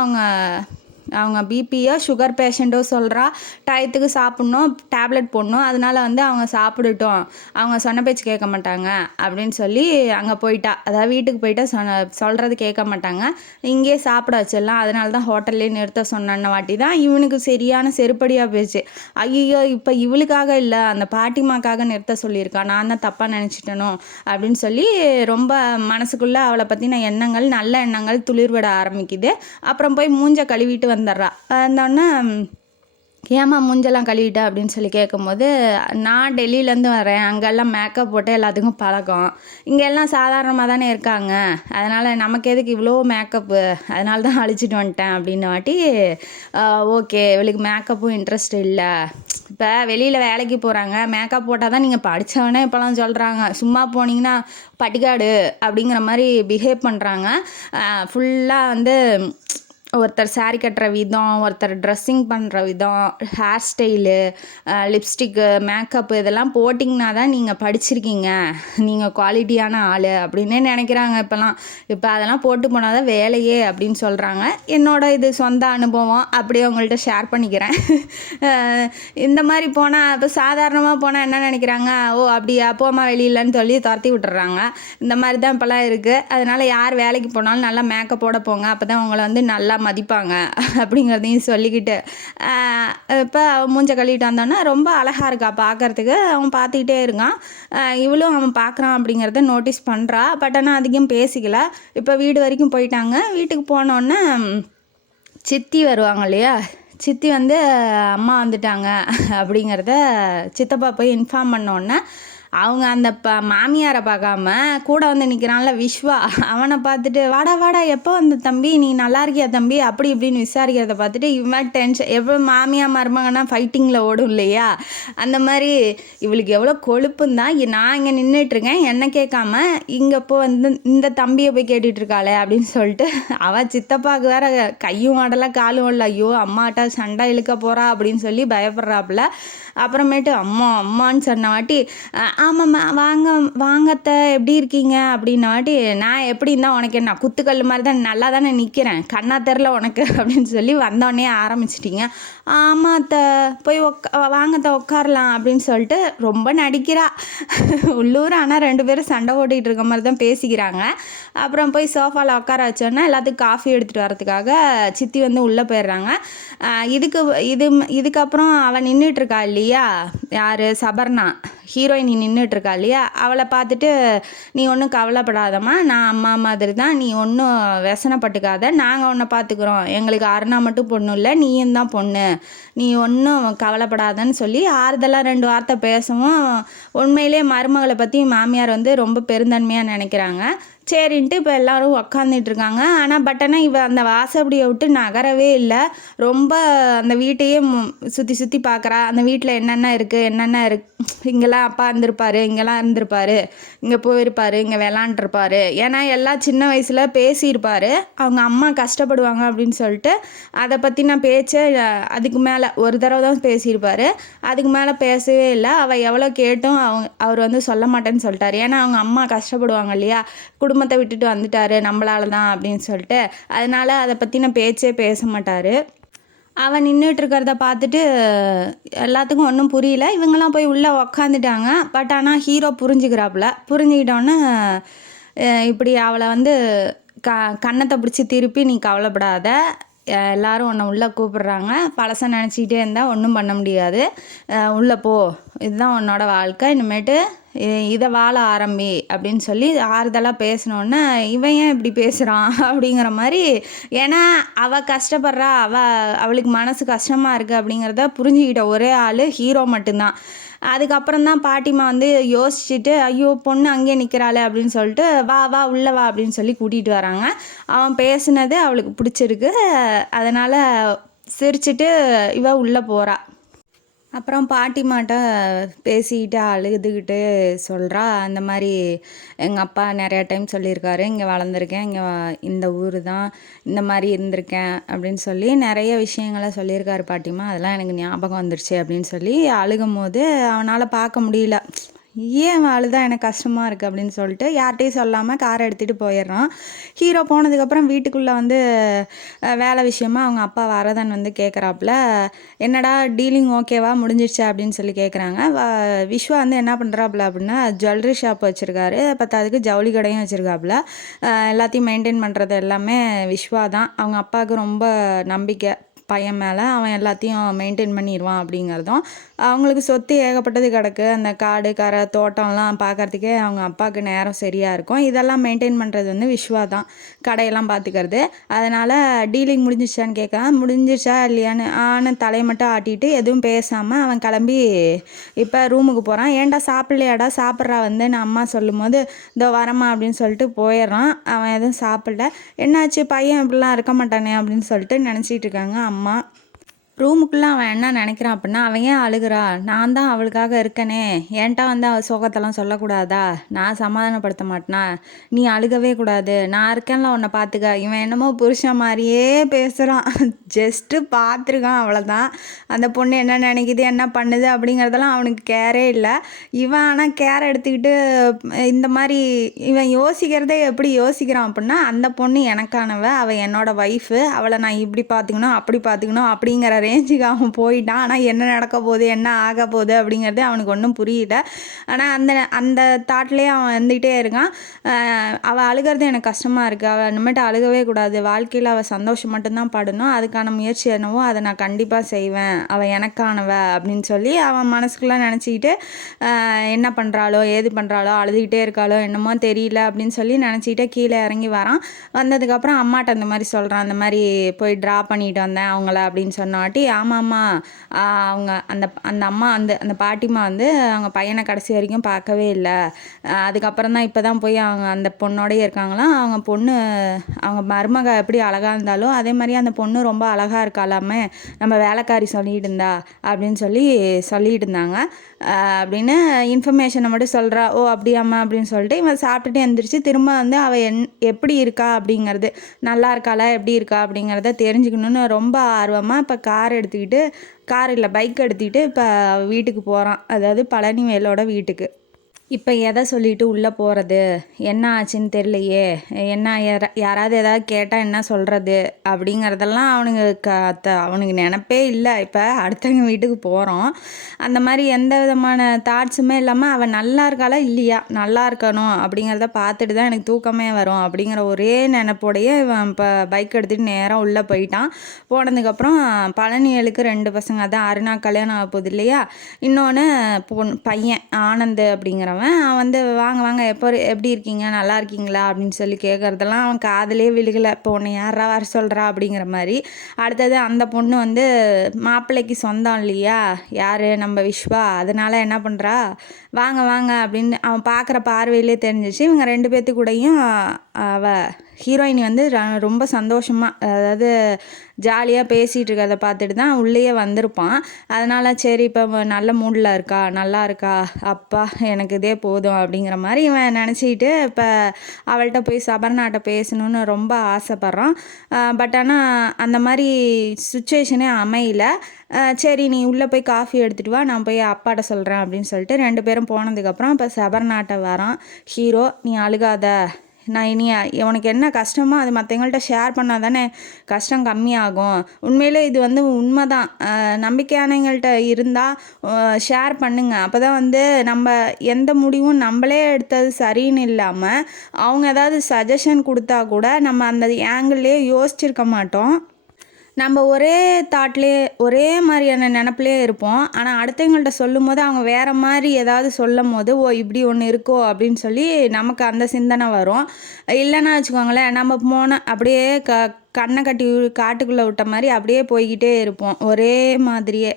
அவங்க பிபியோ சுகர் பேஷண்ட்டோ சொல்கிறா, டயத்துக்கு சாப்பிட்ணும், டேப்லெட் போடணும், அதனால வந்து அவங்க சாப்பிடட்டும், அவங்க சொன்ன பேச்சு கேட்க மாட்டாங்க அப்படின்னு சொல்லி அங்கே போயிட்டா. அதாவது வீட்டுக்கு போயிட்டா சொல்கிறது கேட்க மாட்டாங்க, இங்கேயே சாப்பிட வச்சிடலாம், அதனால தான் ஹோட்டல்லே நிறுத்த சொன்ன வாட்டி தான் இவனுக்கு சரியான செருப்படியாக போயிடுச்சு. ஐயோ இப்போ இவளுக்காக இல்லை, அந்த பாட்டிமாக்காக நிறுத்த சொல்லியிருக்கான், நான் தான் தப்பாக நினச்சிட்டனோ அப்படின்னு சொல்லி ரொம்ப மனசுக்குள்ளே அவளை பற்றின எண்ணங்கள், நல்ல எண்ணங்கள் துளிர்விட ஆரம்பிக்குது. அப்புறம் போய் மூஞ்ச கழுவிட்டு வந்துடுறா. வந்தோடனே ஏம்மா மூஞ்செல்லாம் கழுவிட்ட அப்படின்னு சொல்லி கேட்கும்போது, நான் டெல்லியிலேருந்து வரேன், அங்கெல்லாம் மேக்கப் போட்டு எல்லாத்துக்கும் பழக்கம், இங்கெல்லாம் சாதாரணமாக தானே இருக்காங்க, அதனால் நமக்கு எதுக்கு இவ்வளோ மேக்கப்பு, அதனால தான் அழிச்சிட்டு வந்துட்டேன் அப்படின்னு வாட்டி. ஓகே, இவளுக்கு மேக்கப்பும் இன்ட்ரெஸ்ட் இல்லை, இப்போ வெளியில் வேலைக்கு போகிறாங்க, மேக்கப் போட்டால் தான் நீங்கள் படித்தவனே இப்போலாம் சொல்கிறாங்க, சும்மா போனீங்கன்னா பட்டிக்காடு அப்படிங்கிற மாதிரி பிஹேவ் பண்ணுறாங்க. ஃபுல்லாக வந்து ஒருத்தர் சாரி கட்டுற விதம், ஒருத்தர் ட்ரெஸ்ஸிங் பண்ணுற விதம், ஹேர் ஸ்டைலு, லிப்ஸ்டிக்கு, மேக்கப்பு இதெல்லாம் போட்டிங்கன்னா தான் நீங்கள் படிச்சிருக்கீங்க, நீங்கள் குவாலிட்டியான ஆள் அப்படின்னே நினைக்கிறாங்க இப்போலாம். இப்போ அதெல்லாம் போட்டு போனால் தான் வேலையே அப்படின்னு சொல்கிறாங்க. இது சொந்த அனுபவம், அப்படியே உங்கள்கிட்ட ஷேர் பண்ணிக்கிறேன். இந்த மாதிரி போனால், இப்போ சாதாரணமாக போனால் என்ன நினைக்கிறாங்க, ஓ அப்படியா போமா வெளியிலன்னு சொல்லி துரத்தி விட்டுறாங்க. இந்த மாதிரி தான் இப்போலாம் இருக்குது. அதனால் யார் வேலைக்கு போனாலும் நல்லா மேக்கப்போட போங்க, அப்போ தான் உங்களை வந்து நல்லா மதிப்பாங்க அப்படிங்கிறதையும் சொல்லிக்கிட்டு, இப்போ மூஞ்ச கழுவிட்டு வந்தோன்னா ரொம்ப அழகாக இருக்கா பார்க்குறதுக்கு. அவன் பார்த்துக்கிட்டே இருக்கான், இவளும் அவன் பார்க்குறான் அப்படிங்கிறத நோட்டீஸ் பண்ணுறா. பட் ஆனால் அதிகம் பேசிக்கல. இப்போ வீடு வரைக்கும் போயிட்டாங்க. வீட்டுக்கு போனோடனே சித்தி வருவாங்க இல்லையா, சித்தி வந்து அம்மா வந்துட்டாங்க அப்படிங்கிறத சித்தப்பா போய் இன்ஃபார்ம் பண்ணோன்னே அவங்க அந்த மாமியாரை பார்க்காம கூட வந்து நிற்கிறான்ல விஸ்வா, அவனை பார்த்துட்டு வாடா வாடா எப்போ வந்த தம்பி, நீ நல்லா இருக்கியா தம்பி அப்படி இப்படின்னு விசாரிக்கிறத பார்த்துட்டு இவன் டென்ஷன். எப்போ மாமியா மருமகனா ஃபைட்டிங்கில் ஓடும் இல்லையா, அந்த மாதிரி இவளுக்கு எவ்வளோ கொழுப்புன்னு தான். நான் இங்கே நின்றுட்டுருக்கேன், என்னை கேட்காம இங்கே இப்போ வந்து இந்த தம்பியை போய் கேட்டுட்ருக்காளே அப்படின்னு சொல்லிட்டு அவள் சித்தப்பாவுக்கு வேற கையும் ஆடலை காலும் இல்லை, ஐயோ அம்மாட்டா சண்டை இழுக்க போகிறா அப்படின்னு சொல்லி பயப்படுறாப்புல. அப்புறமேட்டு அம்மான்னு சொன்ன வாட்டி, ஆமாம்மா வாங்கத்த எப்படி இருக்கீங்க அப்படின்ன வாட்டி, நான் எப்படி இருந்தால் உனக்கு என்ன குத்துக்கல் மாதிரி தான் நல்லா தானே நிற்கிறேன், கண்ணா தெரில உனக்கு அப்படின்னு சொல்லி வந்தோடனே ஆரம்பிச்சிட்டிங்க. ஆமாத்த போய் வாங்கத்த உட்காரலாம் அப்படின்னு சொல்லிட்டு ரொம்ப நடிக்கிறா உள்ளூர். ஆனால் 2 பேரும் சண்டை ஓட்டிகிட்டு இருக்க மாதிரி தான் பேசிக்கிறாங்க. அப்புறம் போய் சோஃபாவில் உட்கார வச்சோன்னா எல்லாத்துக்கும் காஃபி எடுத்துகிட்டு வரதுக்காக சித்தி வந்து உள்ளே போயிடுறாங்க. இதுக்கப்புறம் அவள் நின்றுட்டுருக்கா இல்லையா, யார் சபர்ணா ஹீரோயின் நின்றுட்டுருக்கா இல்லையா, அவளை பார்த்துட்டு நீ ஒன்றும் கவலைப்படாதம்மா, நான் அம்மா மாதிரி தான், நீ ஒன்றும் व्यசனப்பட்டுக்காத, நாங்கள் உன்னை பார்த்துக்குறோம், எங்களுக்கு அருணா மட்டும் பொண்ணு இல்லை நீயும் தான் பொண்ணு, நீ ஒன்றும் கவலைப்படாதன்னு சொல்லி ஆறுதலாக 2 வார்த்தை பேசவும் உண்மையிலே மருமகளை பற்றி மாமியார் வந்து ரொம்ப பெருந்தன்மையாக நினைக்கிறாங்க. சரின்ட்டு இப்போ எல்லோரும் உக்காந்துட்ருக்காங்க. ஆனால் இவ அந்த வாசப்படியை விட்டு நகரவே இல்லை. ரொம்ப அந்த வீட்டையே சுற்றி பார்க்குறா. அந்த வீட்டில் என்னென்ன இங்கெல்லாம் அப்பா இருந்திருப்பார், இங்கெல்லாம் இருந்திருப்பார், இங்கே போயிருப்பார், இங்கே விளாண்டுருப்பார். ஏன்னா எல்லாம் சின்ன வயசில் பேசியிருப்பார், அவங்க அம்மா கஷ்டப்படுவாங்க அப்படின்னு சொல்லிட்டு அதை பற்றின பேச்சை அதுக்கு மேலே ஒரு தடவை தான் பேசியிருப்பார், அதுக்கு மேலே பேசவே இல்லை. அவள் எவ்வளோ கேட்டும் அவர் வந்து சொல்ல மாட்டேன்னு சொல்லிட்டார். ஏன்னா அவங்க அம்மா கஷ்டப்படுவாங்க இல்லையா, குடும்பத்தை விட்டுட்டு வந்துட்டார் நம்மளால தான் அப்படின்னு சொல்லிட்டு, அதனால் அதை பற்றின பேச்சே பேச மாட்டார். அவன் நின்றுட்டுருக்கிறத பார்த்துட்டு எல்லாத்துக்கும் ஒன்றும் புரியல. இவங்கெல்லாம் போய் உள்ளே உக்காந்துட்டாங்க. பட் ஆனால் ஹீரோ புரிஞ்சுக்கிட்டோன்னே இப்படி அவளை வந்து கன்னத்தை பிடிச்சி திருப்பி நீ கவலைப்படாத, எல்லோரும் உன்னை உள்ளே கூப்பிடுறாங்க, பழசை நினச்சிக்கிட்டே இருந்தால் ஒன்றும் பண்ண முடியாது, உள்ளே போ, இதுதான் உன்னோட வாழ்க்கை, இனிமேட்டு இதை வாழ ஆரம்பி அப்படின்னு சொல்லி ஆறுதலாக பேசினோன்னே இவன் ஏன் இப்படி பேசுகிறான் அப்படிங்கிற மாதிரி. ஏன்னா அவள் கஷ்டப்படுறா, அவளுக்கு மனசு கஷ்டமாக இருக்குது அப்படிங்கிறத புரிஞ்சுக்கிட்ட ஒரே ஆள் ஹீரோ மட்டும்தான். அதுக்கப்புறம் தான் பாட்டிமா வந்து யோசிச்சுட்டு, ஐயோ பொண்ணு அங்கேயே நிற்கிறாளே அப்படின்னு சொல்லிட்டு, வா வா உள்ளே வா அப்படின்னு சொல்லி கூட்டிகிட்டு வராங்க. அவன் பேசுனது அவளுக்கு பிடிச்சிருக்கு. அதனால் சிரிச்சிட்டு இவ உள்ளே போகிறா. அப்புறம் பாட்டிமாட்ட பேசிக்கிட்டு அழுதுகிட்டு சொல்கிறா, அந்த மாதிரி எங்கள் அப்பா நிறையா டைம் சொல்லியிருக்காரு, இங்கே வளர்ந்துருக்கேன், இங்கே இந்த ஊர் தான், இந்த மாதிரி இருந்திருக்கேன் அப்படின்னு சொல்லி நிறைய விஷயங்களை சொல்லியிருக்காரு பாட்டிமா. அதெல்லாம் எனக்கு ஞாபகம் வந்துருச்சு அப்படின்னு சொல்லி அழுகும் போது அவனால் பார்க்க முடியல. ஏன் அழுதா எனக்கு கஷ்டமாக இருக்குது அப்படின்னு சொல்லிட்டு யார்கிட்டையும் சொல்லாமல் காரை எடுத்துகிட்டு போயிடுறான். ஹீரோ போனதுக்கப்புறம் வீட்டுக்குள்ளே வந்து வேலை விஷயமா அவங்க அப்பா வரதன் வந்து கேட்குறாப்புல, என்னடா டீலிங் ஓகேவா முடிஞ்சிடுச்சா அப்படின்னு சொல்லி கேட்குறாங்க. விஸ்வா வந்து என்ன பண்ணுறாப்புல அப்படின்னா ஜுவல்லரி ஷாப் வச்சுருக்காரு, பத்தாவதுக்கு ஜவுளி கடையும் வச்சுருக்காப்புல. எல்லாத்தையும் மெயின்டைன் பண்ணுறது எல்லாமே விஸ்வா தான். அவங்க அப்பாவுக்கு ரொம்ப நம்பிக்கை பையன் மேலே, அவன் எல்லாத்தையும் மெயின்டைன் பண்ணிடுவான் அப்படிங்கிறதும். அவங்களுக்கு சொத்து ஏகப்பட்டது கிடக்கு, அந்த காடு கரை தோட்டம்லாம் பார்க்குறதுக்கே அவங்க அப்பாவுக்கு நேரம் சரியாக இருக்கும். இதெல்லாம் மெயின்டைன் பண்ணுறது வந்து விஸ்வா தான், கடையெல்லாம் பார்த்துக்கிறது. அதனால் டீலிங் முடிஞ்சிச்சான்னு கேட்கான். முடிஞ்சிச்சா இல்லையான்னு தலையை மட்டும் ஆட்டிட்டு எதுவும் பேசாமல் அவன் கிளம்பி இப்போ ரூமுக்கு போகிறான். ஏன்டா சாப்பிட்லையாடா, சாப்பிட்றா வந்து நான் அம்மா சொல்லும் போது இதோ வரமா அப்படின்னு சொல்லிட்டு போயிடுறான். அவன் எதுவும் சாப்பிடல. என்னாச்சு பையன் இப்படிலாம் இருக்க மாட்டானே அப்படின்னு சொல்லிட்டு நினச்சிட்டு இருக்காங்க அம்மா. ரூமுக்குள்ளே அவன் என்ன நினைக்கிறான் அப்படின்னா, அவன் ஏன் அழுகிறா, நான் தான் அவளுக்காக இருக்கனே, ஏன்ட்டா வந்து அவள் சோகத்தெல்லாம் சொல்லக்கூடாதா, நான் சமாதானப்படுத்த மாட்டேனா, நீ அழுகவே கூடாது, நான் இருக்கேன்ல உன்னை பார்த்துக்க. இவன் என்னமோ புருஷன் மாதிரியே பேசுகிறான். ஜஸ்ட்டு பார்த்துருக்கான், அவ்வளோதான். அந்த பொண்ணு என்ன நினைக்குது என்ன பண்ணுது அப்படிங்கிறதெல்லாம் அவனுக்கு கேரே இல்லை. இவன் ஆனால் கேர் எடுத்துக்கிட்டு இந்த மாதிரி இவன் யோசிக்கிறதே எப்படி யோசிக்கிறான் அப்படின்னா, அந்த பொண்ணு எனக்கானவ, அவள் என்னோட ஒய்ஃபு, அவளை நான் இப்படி பார்த்துக்கணும் அப்படி பார்த்துக்கணும் அப்படிங்கிற ரேஞ்சுக்கு அவன் போயிட்டான். ஆனால் என்ன நடக்க போகுது என்ன ஆக போகுது அப்படிங்கிறது அவனுக்கு ஒன்றும் புரியல. ஆனால் அந்த தாட்லேயே அவன் வந்துக்கிட்டே இருக்கான். அவள் அழுகிறது எனக்கு கஷ்டமாக இருக்குது, அவள் இனிமேட்டு அழுகவே கூடாது, வாழ்க்கையில் அவள் சந்தோஷம் மட்டும்தான் படணும், அதுக்கான முயற்சி என்னவோ அதை நான் கண்டிப்பாக செய்வேன், அவள் எனக்கானவ அப்படின்னு சொல்லி அவன் மனசுக்குள்ளே நினச்சிக்கிட்டு என்ன பண்ணுறாளோ ஏது பண்ணுறாளோ அழுதுகிட்டே இருக்காளோ என்னமோ தெரியல அப்படின்னு சொல்லி நினச்சிக்கிட்டே கீழே இறங்கி வரான். வந்ததுக்கப்புறம் அம்மாட்ட அந்த மாதிரி சொல்கிறான், அந்த மாதிரி போய் ட்ரா பண்ணிட்டு வந்தேன் அவங்கள அப்படின்னு சொன்னாட்டி, ஆமாம்மா அவங்க அந்த அம்மா வந்து அந்த பாட்டிமா வந்து அவங்க பையனை கடைசி வரைக்கும் பார்க்கவே இல்லை, அதுக்கப்புறம் தான் இப்போ தான் போய் அவங்க அந்த பொண்ணோடய இருக்காங்களாம். அவங்க பொண்ணு அவங்க மருமக எப்படி அழகாக இருந்தாலும் அதே மாதிரி அந்த பொண்ணு ரொம்ப அழகாக இருக்காளாமே, நம்ம வேலைக்காரி சொல்லிட்டு இருந்தா அப்படின்னு சொல்லிட்டு இருந்தாங்க அப்படின்னு இன்ஃபர்மேஷனை மட்டும் சொல்கிறா. ஓ அப்படியாம்மா அப்படின்னு சொல்லிட்டு இவன் சாப்பிட்டுட்டு எழுந்திரிச்சு திரும்ப வந்து அவள் எப்படி இருக்கா அப்படிங்கிறது, நல்லா இருக்காளா எப்படி இருக்கா அப்படிங்கிறத தெரிஞ்சுக்கணுன்னு ரொம்ப ஆர்வமாக இப்போ கார் இல்லை பைக் எடுத்துக்கிட்டு இப்போ வீட்டுக்கு போகிறான், அதாவது பழனிவேலோட வீட்டுக்கு. இப்போ எதை சொல்லிட்டு உள்ளே போகிறது, என்ன ஆச்சுன்னு தெரியலையே, என்ன யாராவது எதாவது கேட்டால் என்ன சொல்கிறது அப்படிங்கிறதெல்லாம் அவனுக்கு நினப்பே இல்லை. இப்போ அடுத்தவங்க வீட்டுக்கு போகிறோம், அந்த மாதிரி எந்த விதமான தாட்ஸுமே இல்லாமல் அவன் நல்லா இருக்காளா இல்லையா, நல்லா இருக்கணும் அப்படிங்கிறத பார்த்துட்டு தான் எனக்கு தூக்கமே வரும் அப்படிங்கிற ஒரே நினப்போடையே இவன் இப்போ பைக் எடுத்துகிட்டு நேராக உள்ளே போயிட்டான். போனதுக்கப்புறம் பழனியலுக்கு 2 பசங்க, அதான் அருணா கல்யாணம் ஆக போகுது இல்லையா, இன்னொன்று பையன் ஆனந்த் அப்படிங்கிற அவன் வந்து வாங்க வாங்க எப்படி இருக்கீங்க நல்லா இருக்கீங்களா அப்படின்னு சொல்லி கேட்குறதெல்லாம் அவன் காதலே விழுகலை. இப்போ உன்னை யாரா வர சொல்கிறா அப்படிங்கிற மாதிரி. அடுத்தது அந்த பொண்ணு வந்து மாப்பிள்ளைக்கு சொந்தம் இல்லையா, யார் நம்ம விஸ்வா, அதனால் என்ன பண்ணுறா வாங்க வாங்க அப்படின்னு அவன் பார்க்குற பார்வையிலே தெரிஞ்சிச்சு. இவங்க 2 பேர்த்து கூடயும் அவள் ஹீரோயினி வந்து ரொம்ப சந்தோஷமாக, அதாவது ஜாலியாக பேசிகிட்டு இருக்கிறத பார்த்துட்டு தான் உள்ளேயே வந்திருப்பான். அதனால் சரி இப்போ நல்ல மூடில் இருக்கா, நல்லா இருக்கா, அப்பா எனக்கு இதே போதும் அப்படிங்கிற மாதிரி இவன் நினச்சிக்கிட்டு இப்போ அவள்கிட்ட போய் சபர்ணாட்ட பேசணுன்னு ரொம்ப ஆசைப்பட்றான். பட் ஆனால் அந்த மாதிரி சுச்சுவேஷனே அமையல. சரி நீ உள்ளே போய் காஃபி எடுத்துகிட்டு வா, நான் போய் அப்பாட்ட சொல்கிறேன் அப்படின்னு சொல்லிட்டு 2 பேரும் போனதுக்கப்புறம் இப்போ சபர்ணாட்ட வரான் ஹீரோ. நீ அழுகாத, நான் இனி உனக்கு என்ன கஷ்டமோ அது மற்றவங்கள்ட்ட ஷேர் பண்ணால் தானே கஷ்டம் கம்மியாகும். உண்மையிலே இது வந்து உண்மை தான், நம்பிக்கையானவங்கள்ட்ட இருந்தால் ஷேர் பண்ணுங்க. அப்போ தான் வந்து நம்ம எந்த முடிவும் நம்மளே எடுத்தது சரின்னு இல்லாமல் அவங்க ஏதாவது சஜஷன் கொடுத்தா கூட நம்ம அந்த ஆங்கிள்லேயே யோசிச்சிருக்க மாட்டோம். நம்ம ஒரே தாட்லேயே ஒரே மாதிரியான நினப்புலேயே இருப்போம். ஆனால் அடுத்தவங்கள்ட்ட சொல்லும் போது அவங்க வேறு மாதிரி ஏதாவது சொல்லும் போது ஓ இப்படி ஒன்று இருக்கோ அப்படின்னு சொல்லி நமக்கு அந்த சிந்தனை வரும். இல்லைன்னா வச்சுக்கோங்களேன், நம்ம அப்படியே கண்ணை கட்டி காட்டுக்குள்ளே விட்ட மாதிரி அப்படியே போய்கிட்டே இருப்போம். ஒரே மாதிரியே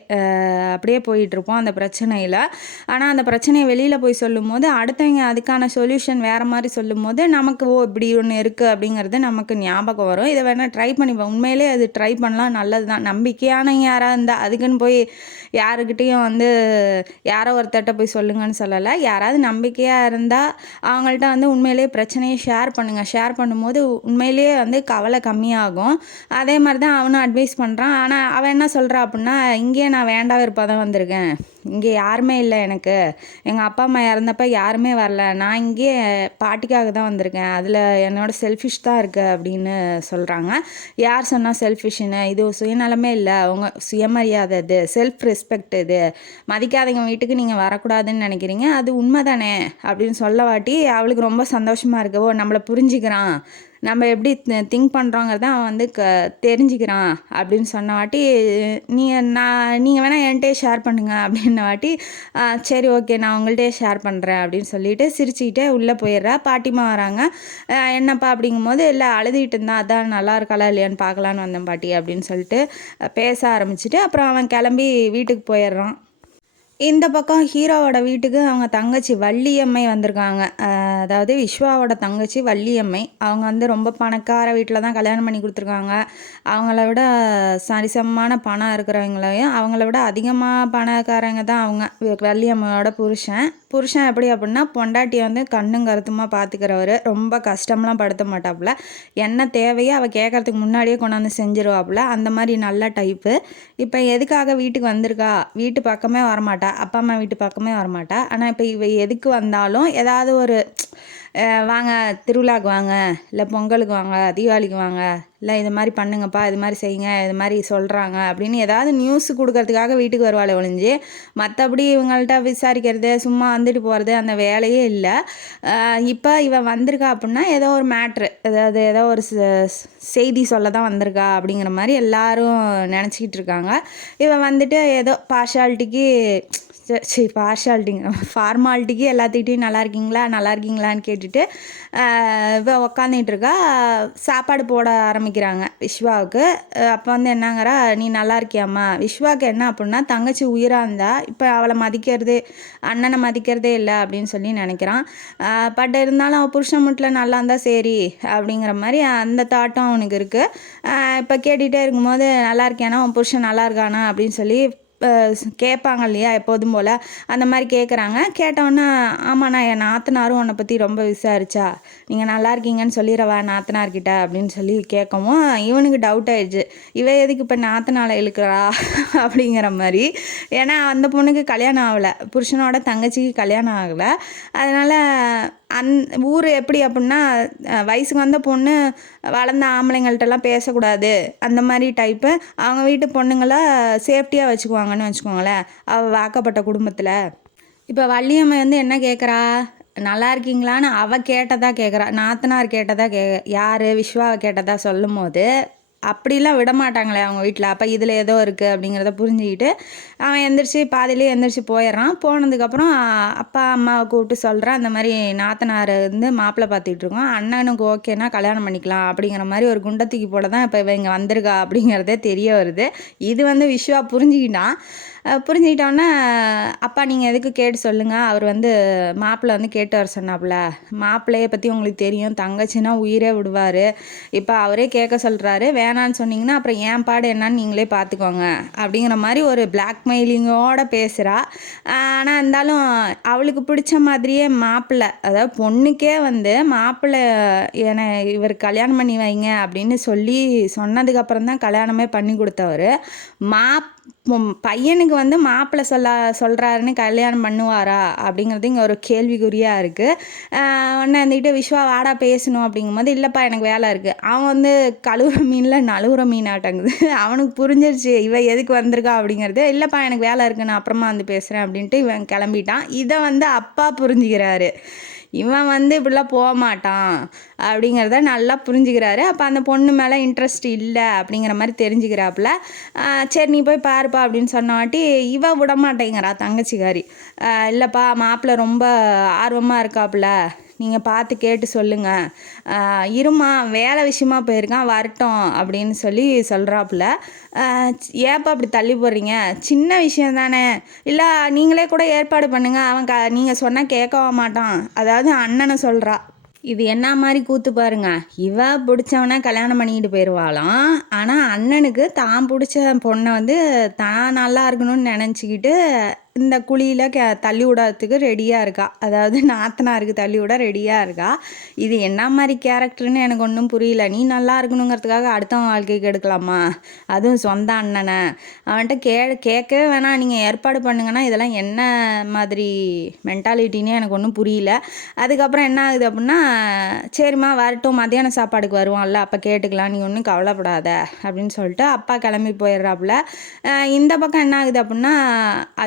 அப்படியே போயிட்டுருப்போம் அந்த பிரச்சனையில். ஆனால் அந்த பிரச்சனையை வெளியில் போய் சொல்லும்போது அடுத்தவங்க அதுக்கான சொல்யூஷன் வேறு மாதிரி சொல்லும்போது நமக்கு இப்படி ஒன்று இருக்குது அப்படிங்கிறது நமக்கு ஞாபகம் வரும். இதை வேணால் ட்ரை பண்ணிப்போம். உண்மையிலே அது ட்ரை பண்ணலாம், நல்லது தான். நம்பிக்கையானவங்க யாராக இருந்தால் அதுக்குன்னு போய் யாருக்கிட்டேயும் யாரோ ஒருத்தட்ட போய் சொல்லுங்கன்னு சொல்லலை. யாராவது நம்பிக்கையாக இருந்தால் அவங்கள்ட்ட உண்மையிலேயே பிரச்சனையை ஷேர் பண்ணுங்கள். ஷேர் பண்ணும்போது உண்மையிலேயே கவலை கம்மியாகும். அதே மாதிரி தான் அவனும் அட்வைஸ் பண்ணுறான். ஆனால் அவன் என்ன சொல்கிறா அப்படின்னா, இங்கேயே நான் வேண்டா விருப்பம் தான் வந்திருக்கேன், இங்கே யாருமே இல்லை, எனக்கு எங்கள் அப்பா அம்மா இறந்தப்ப யாருமே வரல, நான் இங்கே பாட்டிக்காக தான் வந்திருக்கேன், அதில் என்னோட செல்ஃபிஷ் தான் இருக்குது அப்படின்னு சொல்கிறாங்க. யார் சொன்னால் செல்ஃபிஷ்னு? இது சுயநலமே இல்லை, அவங்க சுயமரியாதை, இது செல்ஃப் ரெஸ்பெக்ட், இது மதிக்காதவங்க வீட்டுக்கு நீங்கள் வரக்கூடாதுன்னு நினைக்கிறீங்க, அது உண்மை தானே அப்படின்னு சொல்ல வாட்டி அவளுக்கு ரொம்ப சந்தோஷமாக இருக்கு. ஓ, நம்மளை புரிஞ்சுக்கிறான், நம்ம எப்படி திங்க் பண்ணுறோங்கிறத அவன் தெரிஞ்சுக்கிறான் அப்படின்னு சொன்ன வாட்டி, நீங்கள் வேணால் என்கிட்டே ஷேர் பண்ணுங்கள் அப்படின்ன வாட்டி, சரி ஓகே நான் உங்கள்கிட்டயே ஷேர் பண்ணுறேன் அப்படின்னு சொல்லிட்டு சிரிச்சுக்கிட்டே உள்ளே போயிடுறா. பாட்டிமா வராங்க. என்னப்பா அப்படிங்கும்போது, இல்லை அழுதுகிட்டு இருந்தான், அதான் நல்லா இருக்காளா இல்லையான்னு பார்க்கலான்னு வந்தேன் பாட்டி அப்படின்னு சொல்லிட்டு பேச ஆரம்பிச்சுட்டு அப்புறம் அவன் கிளம்பி வீட்டுக்கு போயிடுறான். இந்த பக்கம் ஹீரோவோட வீட்டுக்கு அவங்க தங்கச்சி வள்ளியம்மை வந்திருக்காங்க. அதாவது விஸ்வாவோட தங்கச்சி வள்ளியம்மை. அவங்க ரொம்ப பணக்கார வீட்டில் தான் கல்யாணம் பண்ணி கொடுத்துருக்காங்க. அவங்கள விட சரிசமமான பணம் இருக்கிறவங்களையும் அவங்கள விட அதிகமாக பணக்காரங்க தான் அவங்க வள்ளியம்மையோட புருஷன் எப்படி அப்படின்னா, பொண்டாட்டியை கண்ணும் கருத்துமாக பார்த்துக்கிறவர், ரொம்ப கஷ்டம்லாம் படுத்த மாட்டாப்புல, என்ன தேவையோ அவள் கேட்குறதுக்கு முன்னாடியே கொண்டாந்து செஞ்சிருவாப்புல, அந்த மாதிரி நல்ல டைப்பு. இப்போ எதுக்காக வீட்டுக்கு வந்திருக்கா, வீட்டு பக்கமே வரமாட்டா, அப்பா அம்மா வீட்டு பக்கமே வரமாட்டா. ஆனால் இப்போ இவ எதுக்கு வந்தாலும் ஏதாவது ஒரு வாங்க திருவிழாவுக்கு வாங்க, இல்லை பொங்கலுக்கு வாங்க, தீபாவளிக்கு வாங்க, இல்லை இது மாதிரி பண்ணுங்கப்பா, இது மாதிரி செய்யுங்க, இது மாதிரி சொல்கிறாங்க அப்படின்னு ஏதாவது நியூஸ் கொடுக்கறதுக்காக வீட்டுக்கு வருவாள் ஒழிஞ்சு, மற்றபடி இவங்கள்ட்ட விசாரிக்கிறது, சும்மா வந்துட்டு போகிறது, அந்த வேலையே இல்லை. இப்போ இவன் வந்திருக்கா அப்படின்னா ஏதோ ஒரு மேட்ரு, அதாவது ஏதோ ஒரு செய்தி சொல்ல தான் வந்திருக்கா அப்படிங்கிற மாதிரி எல்லாரும் நினச்சிக்கிட்டு இருக்காங்க. இவன் ஏதோ ஃபார்மாலிட்டிக்கு எல்லாத்துக்கிட்டையும் நல்லா இருக்கீங்களான்னு கேட்டுட்டு இப்போ உக்காந்துட்டு இருக்கா. சாப்பாடு போட ஆரம்பிக்கிறாங்க விஸ்வாவுக்கு. அப்போ என்னங்கிறா, நீ நல்லா இருக்கியாம்மா? விஸ்வாவுக்கு என்ன அப்படின்னா, தங்கச்சி உயிராக இருந்தா இப்போ அவளை அண்ணனை மதிக்கிறதே இல்லை அப்படின்னு சொல்லி நினைக்கிறான். பட் இருந்தாலும் அவள் புருஷன் வீட்டில் நல்லா இருந்தால் சரி அப்படிங்கிற மாதிரி அந்த தாட்டம் அவனுக்கு இருக்குது. இப்போ கேட்டுகிட்டே இருக்கும்போது, நல்லா இருக்கியானா, அவன் புருஷன் நல்லா இருக்கானா அப்படின்னு சொல்லி கேட்பாங்க இல்லையா, எப்போதும் போல் அந்த மாதிரி கேட்குறாங்க. கேட்டோன்னே, ஆமாண்ணா என் நாத்தனாரும் உன்னை பற்றி ரொம்ப விசாரிச்சா, நீங்கள் நல்லா இருக்கீங்கன்னு சொல்லிடுறவா நாத்தனார்கிட்ட அப்படின்னு சொல்லி கேட்கவும் இவனுக்கு டவுட் ஆயிடுச்சு, எதுக்கு இப்போ நாத்தனால இழுக்கிறா அப்படிங்கிற மாதிரி. ஏன்னா அந்த பொண்ணுக்கு கல்யாணம் ஆகலை, புருஷனோட தங்கச்சிக்கு கல்யாணம் ஆகலை. அதனால் ஊர் எப்படி அப்படின்னா, வயசுக்கு வந்த பொண்ணு வளர்ந்த ஆம்பளைங்கள்ட்டெல்லாம் பேசக்கூடாது, அந்த மாதிரி டைப்பு. அவங்க வீட்டு பொண்ணுங்களை சேஃப்டியாக வச்சுக்குவாங்கன்னு வச்சுக்கோங்களேன், அவள் வாக்கப்பட்ட குடும்பத்தில். இப்போ வள்ளியம்மை என்ன கேட்குறா, நல்லா இருக்கீங்களான்னு அவள் கேட்டதா கேட்குறா, நாத்தனார் கேட்டதா யார் விஸ்வாவை கேட்டதா சொல்லும் போது அப்படிலாம் விடமாட்டாங்களே அவங்க வீட்டில். அப்போ இதில் ஏதோ இருக்குது அப்படிங்கிறத புரிஞ்சுக்கிட்டு அவன் பாதியிலே எந்திரிச்சு போயிடுறான். போனதுக்கப்புறம் அப்பா அம்மாவை கூப்பிட்டு சொல்கிறான், அந்த மாதிரி நாத்தனார் மாப்பிள்ளை பார்த்துட்டு இருக்கோம், அண்ணனுக்கு ஓகேனா கல்யாணம் பண்ணிக்கலாம் அப்படிங்கிற மாதிரி ஒரு குண்டத்துக்கு போல தான் இப்போ இவங்க வந்திருக்கா அப்படிங்கிறதே தெரிய வருது. இது விஸ்வா புரிஞ்சுக்கிட்டோன்னே, அப்பா நீங்கள் எதுக்கு கேட்டு சொல்லுங்கள், அவர் மாப்பிள்ளை கேட்டு வர சொன்னாப்புல, மாப்பிள்ளையை பற்றி உங்களுக்கு தெரியும், தங்கச்சின்னா உயிரே விடுவார், இப்போ அவரே கேட்க சொல்கிறாரு, வேணான்னு சொன்னீங்கன்னா அப்புறம் ஏன் பாடு என்னன்னு நீங்களே பார்த்துக்கோங்க அப்படிங்கிற மாதிரி ஒரு பிளாக்மெயிலிங்கோடு பேசுகிறா. ஆனால் இருந்தாலும் அவளுக்கு பிடிச்ச மாதிரியே மாப்பிள்ளை, அதாவது பொண்ணுக்கே மாப்பிள்ளை இவர் கல்யாணம் பண்ணி வைங்க அப்படின்னு சொன்னதுக்கப்புறம் தான் கல்யாணமே பண்ணி கொடுத்தவர். பையனுக்கு மாப்பிள்ளை சொல்கிறாருன்னு கல்யாணம் பண்ணுவாரா அப்படிங்கிறது இங்கே ஒரு கேள்விக்குறியாக இருக்குது. உடனே விஸ்வா வாடா பேசணும் அப்படிங்கும்போது, இல்லைப்பா எனக்கு வேலை இருக்குது. அவன் கழுவுற மீனில் நழுவுற மீனாட்டங்குது. அவனுக்கு புரிஞ்சிருச்சு எதுக்கு வந்திருக்கா அப்படிங்கிறது. இல்லைப்பா எனக்கு வேலை இருக்குது, நான் அப்புறமா பேசுகிறேன் அப்படின்ட்டு இவன் கிளம்பிட்டான். இதை அப்பா புரிஞ்சுக்கிறாரு, இவன் இப்படிலாம் போக மாட்டான் அப்படிங்கிறத நல்லா புரிஞ்சுக்கிறாரு. அப்போ அந்த பொண்ணு மேலே இன்ட்ரெஸ்ட் இல்லை அப்படிங்கிற மாதிரி தெரிஞ்சுக்கிறாப்புல. சரி நீ போய் பாருப்பா அப்படின்னு சொன்னாட்டி இவ விட மாட்டேங்கிறா தங்கச்சிக்காரி. இல்லைப்பா மாப்பிள்ளை ரொம்ப ஆர்வமாக இருக்காப்புல, நீங்கள் பார்த்து கேட்டு சொல்லுங்கள், இருமா வேலை விஷயமா போயிருக்கான் வரட்டும் அப்படின்னு சொல்லி சொல்கிறாப்புல. ஏப்பா அப்படி தள்ளி போடுறீங்க, சின்ன விஷயம் தானே, இல்லை நீங்களே கூட ஏற்பாடு பண்ணுங்கள், அவன் நீங்கள் சொன்னால் கேட்கவா மாட்டான், அதாவது அண்ணனை சொல்கிறா. இது என்ன மாதிரி கூத்து பாருங்க, இவ பிடிச்சவனை கல்யாணம் பண்ணிக்கிட்டு போயிடுவாளாம். ஆனால் அண்ணனுக்கு தான் பிடிச்ச பொண்ணை வந்து தான் நல்லா இருக்கணும்னு நினச்சிக்கிட்டு இந்த குழியில் தள்ளி விடறதுக்கு ரெடியாக இருக்கா, அதாவது நாத்தனாருக்கு தள்ளி விட ரெடியாக இருக்கா. இது என்ன மாதிரி கேரக்டர்னு எனக்கு ஒன்றும் புரியல. நீ நல்லா இருக்கணுங்கிறதுக்காக அடுத்தவன் வாழ்க்கைக்கு எடுக்கலாமா, அதுவும் சொந்த அண்ணனை. அவன்கிட்ட கேட்கவே வேணாம், நீங்கள் ஏற்பாடு பண்ணுங்கன்னா இதெல்லாம் என்ன மாதிரி மென்டாலிட்டின்னு எனக்கு ஒன்றும் புரியல. அதுக்கப்புறம் என்ன ஆகுது அப்படின்னா, சரிம்மா வரட்டும், மத்தியான சாப்பாடுக்கு வருவான்ல அப்போ கேட்டுக்கலாம், நீ ஒன்றும் கவலைப்படாத அப்படின்னு சொல்லிட்டு அப்பா கிளம்பி போயிடுறாப்புல. இந்த பக்கம் என்ன ஆகுது அப்படின்னா,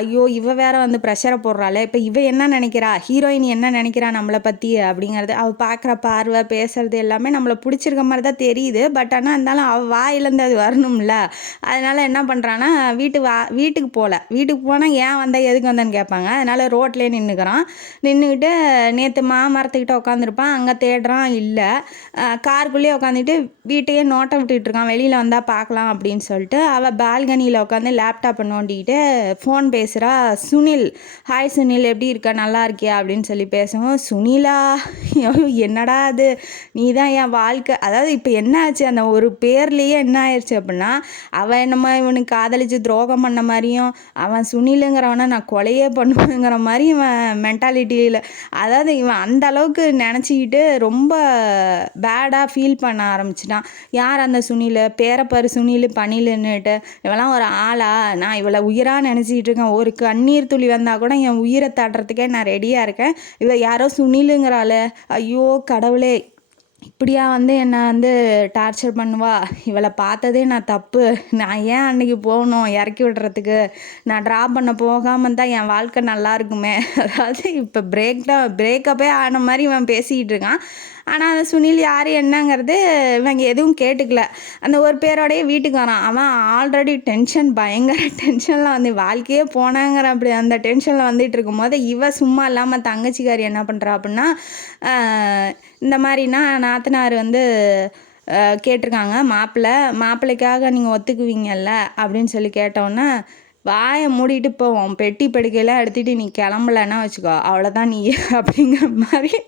ஐயோ இவ வேற வந்து ப்ரெஷரை போடுறாள், இப்போ இவ என்ன நினைக்கிறா, ஹீரோயின் என்ன நினைக்கிறா நம்மளை பற்றி அப்படிங்கிறது, அவள் பார்க்குற பார்வை பேசுறது எல்லாமே நம்மளை பிடிச்சிருக்க மாதிரி தான் தெரியுது. பட் ஆனால் இருந்தாலும் அவள் வாயிலேருந்து அது வரணும்ல. அதனால் என்ன பண்ணுறான்னா, வீட்டுக்கு போகல, வீட்டுக்கு போனால் ஏன் வந்தால் எதுக்கு வந்தேன்னு கேட்பாங்க. அதனால் ரோட்லேயே நின்றுக்கிட்டு நேற்று மாமரத்துக்கிட்ட உட்காந்துருப்பான், அங்கே தேடுறான் இல்லை, காருக்குள்ளேயே உட்காந்துட்டு வீட்டையே நோட்டை விட்டுட்டு இருக்கான், வெளியில் வந்தால் பார்க்கலாம் அப்படின்னு சொல்லிட்டு அவள் பால்கனியில் உட்காந்து லேப்டாப்பை நோண்டிக்கிட்டு ஃபோன் பேசுகிறா. சுனில், ஹாய் சுனில் எப்படி இருக்க, நல்லா இருக்கியா அப்படின்னு சொல்லி பேசுவோம். சுனிலா, என்னடா அது, நீ தான் என் வாழ்க்கை. அதாவது இப்போ என்ன ஆச்சு, அந்த ஒரு பேர்லேயே என்ன ஆயிடுச்சு அப்படின்னா, அவன் என்னமோ இவனுக்கு காதலிச்சு துரோகம் பண்ண மாதிரியும், அவன் சுனிலுங்கிறவனை நான் கொலையே பண்ணுவேங்கிற மாதிரி இவன் மென்டாலிட்டியில், அதாவது இவன் அந்த அளவுக்கு நினச்சிக்கிட்டு ரொம்ப பேடாக ஃபீல் பண்ண ஆரம்பிச்சிட்டான். யார் அந்த சுனில், பேரப்பாரு சுனில் பணிலுன்னுட்டு, இவெல்லாம் ஒரு ஆளா, நான் இவளை உயிராக நினச்சிக்கிட்டு இருக்கேன், ஒரு கண்ணீர் துளி வந்தால் கூட என் உயிரை தட்டுறதுக்கே நான் ரெடியாக இருக்கேன், இவ யாரோ சுனிலுங்கிறாள், ஐயோ கடவுளே, இப்படியா வந்து என்னை வந்து டார்ச்சர் பண்ணுவா, இவளை பார்த்ததே நான் தப்பு, நான் ஏன் அன்றைக்கி போகணும் இறக்கி விடுறதுக்கு, நான் ட்ராப் பண்ண போகாமல் தான் என் வாழ்க்கை நல்லா இருக்குமே. அதாவது இப்போ பிரேக்கப்பே ஆன மாதிரி இவன் பேசிக்கிட்டு இருக்கான். ஆனால் அந்த சுனில் யார் என்னங்கிறது இவங்க எதுவும் கேட்டுக்கல. அந்த ஒரு பேரோடையே வீட்டுக்கு வரான். அவன் ஆல்ரெடி பயங்கர டென்ஷனில் வந்து வாழ்க்கையே போனாங்கிற அப்படி அந்த டென்ஷனில் வந்துட்டு இருக்கும்போது இவ சும்மா இல்லாமல் தங்கச்சிக்காரி என்ன பண்ணுறா அப்படின்னா, இந்த மாதிரினா நாத்தனார் வந்து கேட்டிருக்காங்க, மாப்பிள்ளைக்காக நீங்கள் ஒத்துக்குவீங்கல்ல அப்படின்னு சொல்லி கேட்டோன்னே, வாயை மூடிட்டு போவோம், பெட்டி படுக்கையெல்லாம் எடுத்துகிட்டு நீ கிளம்பலன்னா வச்சுக்கோ அவ்வளோதான் நீ அப்படிங்கிற மாதிரி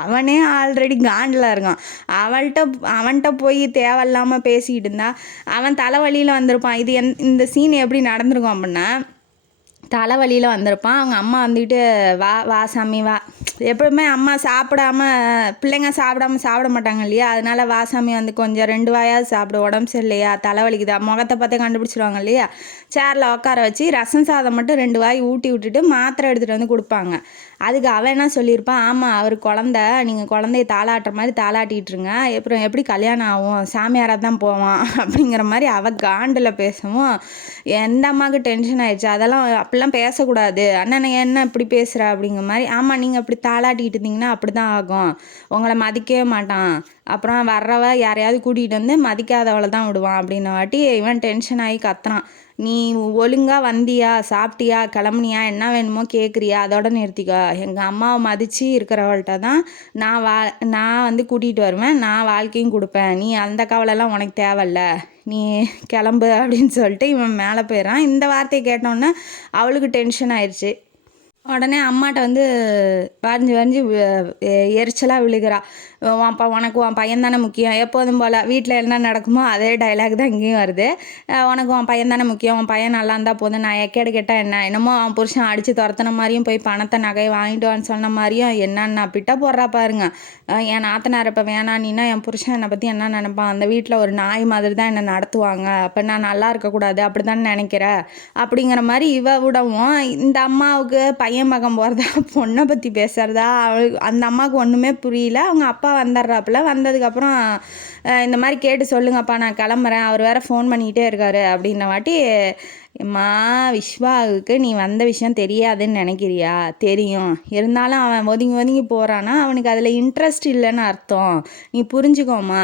அவனே ஆல்ரெடி காண்டில் இருக்கான். அவன்கிட்ட போய் தேவையில்லாமல் பேசிக்கிட்டு இருந்தா அவன் தலைவலியில் வந்திருப்பான். இந்த சீன் எப்படி நடந்திருக்கும் அப்படின்னா, தலைவலியில் வந்திருப்பான், அவங்க அம்மா வந்துக்கிட்டு வா சாமி வா, எப்பவுமே அம்மா பிள்ளைங்க சாப்பிட மாட்டாங்க இல்லையா, அதனால வா சாமி வந்து கொஞ்சம் 2 வாயாவது சாப்பிட, உடம்பு சரியில்லையா, தலைவலிக்குதா, முகத்தை பார்த்தே கண்டுபிடிச்சிடுவாங்க இல்லையா, சேரில் உட்கார வச்சு ரசம் சாதம் மட்டும் 2 வாய் ஊட்டி விட்டுட்டு மாத்திரை எடுத்துகிட்டு வந்து கொடுப்பாங்க. அதுக்கு அவன் என்ன சொல்லியிருப்பான், ஆமாம் அவர் நீங்கள் குழந்தைய தாளாட்டுற மாதிரி தாளாட்டிகிட்ருங்க, அப்புறம் எப்படி கல்யாணம் ஆகும், சாமியாராக தான் போவான் அப்படிங்கிற மாதிரி அவள் காண்டில் பேசவும் எந்த அம்மாவுக்கு டென்ஷன் ஆயிடுச்சு. அப்படிலாம் பேசக்கூடாது, அண்ணனை என்ன இப்படி பேசுகிற அப்படிங்கிற மாதிரி. ஆமாம் நீங்கள் அப்படி தாளாட்டிக்கிட்டு இருந்தீங்கன்னா அப்படி தான் ஆகும், உங்களை மதிக்கவே மாட்டான், அப்புறம் வர்றவ யாரையாவது கூட்டிகிட்டு வந்து மதிக்காதவளை தான் விடுவான் அப்படின்ன வாட்டி இவன் டென்ஷன் ஆகி கத்துறான். நீ ஒழுங்காக வந்தியா, சாப்பிட்டியா, கிளம்புனியா, என்ன வேணுமோ கேட்குறியா, அதோட நிறுத்திக்கோ, எங்கள் அம்மாவை மதித்து இருக்கிறவள்கிட்ட தான் நான் வந்து கூட்டிகிட்டு வருவேன், நான் வாழ்க்கையும் கொடுப்பேன், நீ அந்த கவலைலாம் உனக்கு தேவையில்ல, நீ கிளம்பு அப்படின்னு சொல்லிட்டு இவன் மேலே போயிடறான். இந்த வார்த்தையை கேட்டோன்னே அவளுக்கு டென்ஷன் ஆயிடுச்சு. உடனே அம்மாட்ட வந்து வரைஞ்சி எரிச்சலாக விழுகிறா. உனக்கு உன் பையன் தானே முக்கியம், எப்போதும் போல் வீட்டில் என்ன நடக்குமோ அதே டைலாக் தான் இங்கேயும் வருது. உனக்கு உன் பையன் தானே முக்கியம், உன் பையன் நல்லா இருந்தால் போதும், நான் எக்கேடு கேட்டால் என்னமோ அவன் புருஷன் அடித்து துரத்துன மாதிரியும் போய் பணத்தை நகையை வாங்கிட்டு வான்னு சொன்ன மாதிரியும் என்னென்ன பிட்ட போடுறா பாருங்க. என் நாத்தனார் இப்போ வேணான்னா என் புருஷன் என்னை பற்றி என்ன நினைப்பான், அந்த வீட்டில் ஒரு நாய் மாதிரி தான் என்னை நடத்துவாங்க, அப்போ நான் நல்லா இருக்கக்கூடாது அப்படி தானே நினைக்கிறேன் அப்படிங்கிற மாதிரி இவ விடவும், இந்த அம்மாவுக்கு பையன் மகன் போகிறதா பொண்ணை பற்றி பேசுகிறதா அந்த அம்மாவுக்கு ஒன்றுமே புரியல. அவங்க அப்பா வந்துடுறாப்புல. வந்ததுக்கப்புறம் இந்த மாதிரி கேட்டு சொல்லுங்கப்பா நான் கிளம்புறேன், அவர் வேறு ஃபோன் பண்ணிக்கிட்டே இருக்காரு அப்படின்ன வாட்டி எம்மா விஸ்வாவுக்கு நீ வந்த விஷயம் தெரியாதுன்னு நினைக்கிறியா? தெரியும். இருந்தாலும் அவன் ஒதுங்கி ஒதுங்கி போகிறான்னா அவனுக்கு அதில் இன்ட்ரெஸ்ட் இல்லைன்னு அர்த்தம். நீ புரிஞ்சுக்கோமா.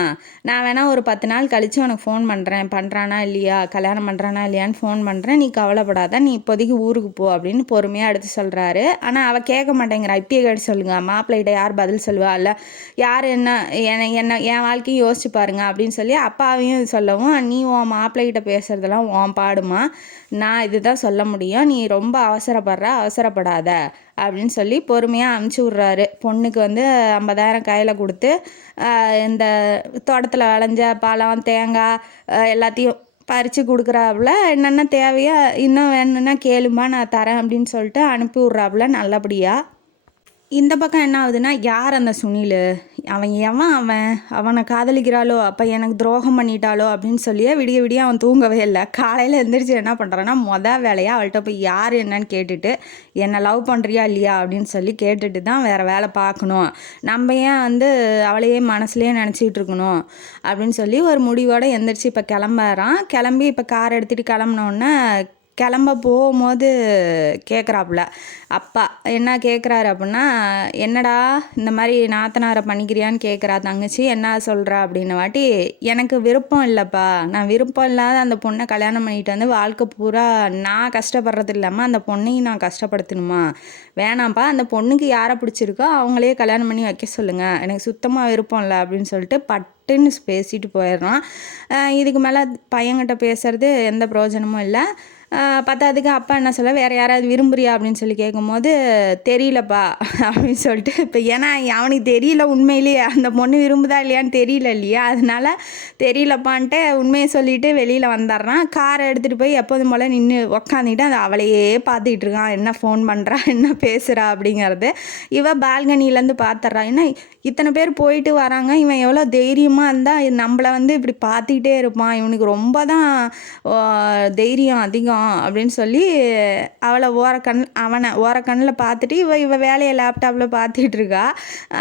நான் வேணால் ஒரு 10 நாள் கழித்து உனக்கு ஃபோன் பண்ணுறானா இல்லையா, கல்யாணம் பண்ணுறானா இல்லையான்னு ஃபோன் பண்ணுறேன், நீ கவலைப்படாத, நீ இப்போதைக்கு ஊருக்கு போ அப்படின்னு பொறுமையாக எடுத்து சொல்கிறாரு. ஆனால் அவள் கேட்க மாட்டேங்கிறா. இப்பயே கேட்டு சொல்லுங்க, மாப்பிள்ளைகிட்ட யார் பதில் சொல்லுவா, இல்லை யார் என்ன என் வாழ்க்கையும் யோசிச்சு பாருங்க அப்படின்னு சொல்லி அப்பாவையும் சொல்லவும், நீ உன் மாப்பிள்ளைகிட்ட பேசுகிறதெல்லாம் உன் பாடுமா, நான் இதுதான் சொல்ல முடியும், நீ ரொம்ப அவசரப்படாத அப்படின்னு சொல்லி பொறுமையாக அமுச்சு விட்றாரு. பொண்ணுக்கு வந்து 50,000 கையில் கொடுத்து இந்த தோட்டத்தில் விளைஞ்ச பழம் தேங்காய் எல்லாத்தையும் பறித்து கொடுக்குறாப்புல. என்னென்ன தேவையோ இன்னும் வேணும்னா கேளுமா நான் தரேன் அப்படின்னு சொல்லிட்டு அனுப்பி விட்றாப்புல நல்லபடியாக. இந்த பக்கம் என்ன ஆகுதுன்னா, யார் அந்த சுனில், அவனை காதலிக்கிறாளோ, அப்போ எனக்கு துரோகம் பண்ணிட்டாளோ அப்படின்னு சொல்லியே விடிய அவன் தூங்கவே இல்லை. காலையில் எழுந்திரிச்சு என்ன பண்ணுறான்னா, வேலையாக அவள்கிட்ட போய் யார் என்னன்னு கேட்டுட்டு, என்னை லவ் பண்ணுறியா இல்லையா அப்படின்னு சொல்லி கேட்டுட்டு தான் வேறு வேலை பார்க்கணும், நம்ம ஏன் வந்து அவளையே மனசுலேயே நினச்சிக்கிட்டு இருக்கணும் அப்படின்னு சொல்லி ஒரு முடிவோடு எந்திரிச்சு இப்போ கிளம்பி இப்போ கார் எடுத்துகிட்டு கிளம்புனோடனே கிளம்ப போகும்போது கேட்குறாப்புல அப்பா. என்ன கேட்குறாரு அப்படின்னா, என்னடா இந்த மாதிரி நாத்தனாரை பண்ணிக்கிறியான்னு கேட்குறா தங்கச்சி. என்ன சொல்கிறா அப்படின்னு வாட்டி, எனக்கு விருப்பம் இல்லைப்பா, நான் விருப்பம் இல்லாத அந்த பொண்ணை கல்யாணம் பண்ணிட்டு வந்து வாழ்க்கை பூரா நான் கஷ்டப்படுறது இல்லாமல் அந்த பொண்ணையும் நான் கஷ்டப்படுத்தணுமா, வேணாம்ப்பா, அந்த பொண்ணுக்கு யாரை பிடிச்சிருக்கோ அவங்களே கல்யாணம் பண்ணி வைக்க சொல்லுங்கள், எனக்கு சுத்தமாக விருப்பம் இல்லை அப்படின்னு சொல்லிட்டு பட்டுன்னு பேசிட்டு போயிடுறான். இதுக்கு மேலே பையன்கிட்ட பேசுறது எந்த பிரயோஜனமும் இல்லை. பத்தாவதுக்கு அப்பா என்ன சொல்ல, வேறு யாராவது விரும்புறியா அப்படின்னு சொல்லி கேட்கும்போது, தெரியலப்பா அப்படின்னு சொல்லிட்டு, இப்போ ஏன்னா அவனுக்கு தெரியல உண்மையிலேயே அந்த பொண்ணு விரும்புதா இல்லையான்னு தெரியல இல்லையா, அதனால தெரியலப்பான்ட்டு உண்மையை சொல்லிட்டு வெளியில் வந்துடுறான். காரை எடுத்துகிட்டு போய் எப்போதும் போல் நின்று உக்காந்துக்கிட்டு அந்த அவளையே பார்த்துக்கிட்டு இருக்கான், என்ன ஃபோன் பண்ணுறா என்ன பேசுகிறா அப்படிங்கிறது. இவன் பால்கனிலேருந்து பார்த்துட்றான், ஏன்னா இத்தனை பேர் போயிட்டு வராங்க, இவன் எவ்வளோ தைரியமாக இருந்தால் நம்மளை வந்து இப்படி பார்த்துக்கிட்டே இருப்பான், இவனுக்கு ரொம்ப தான் தைரியம் அதிகம் அப்படின்னு சொல்லி அவனை ஓரக்கண்ணில் பார்த்துட்டு இவ வேலையை லேப்டாப்பில் பார்த்துட்டு இருக்கா.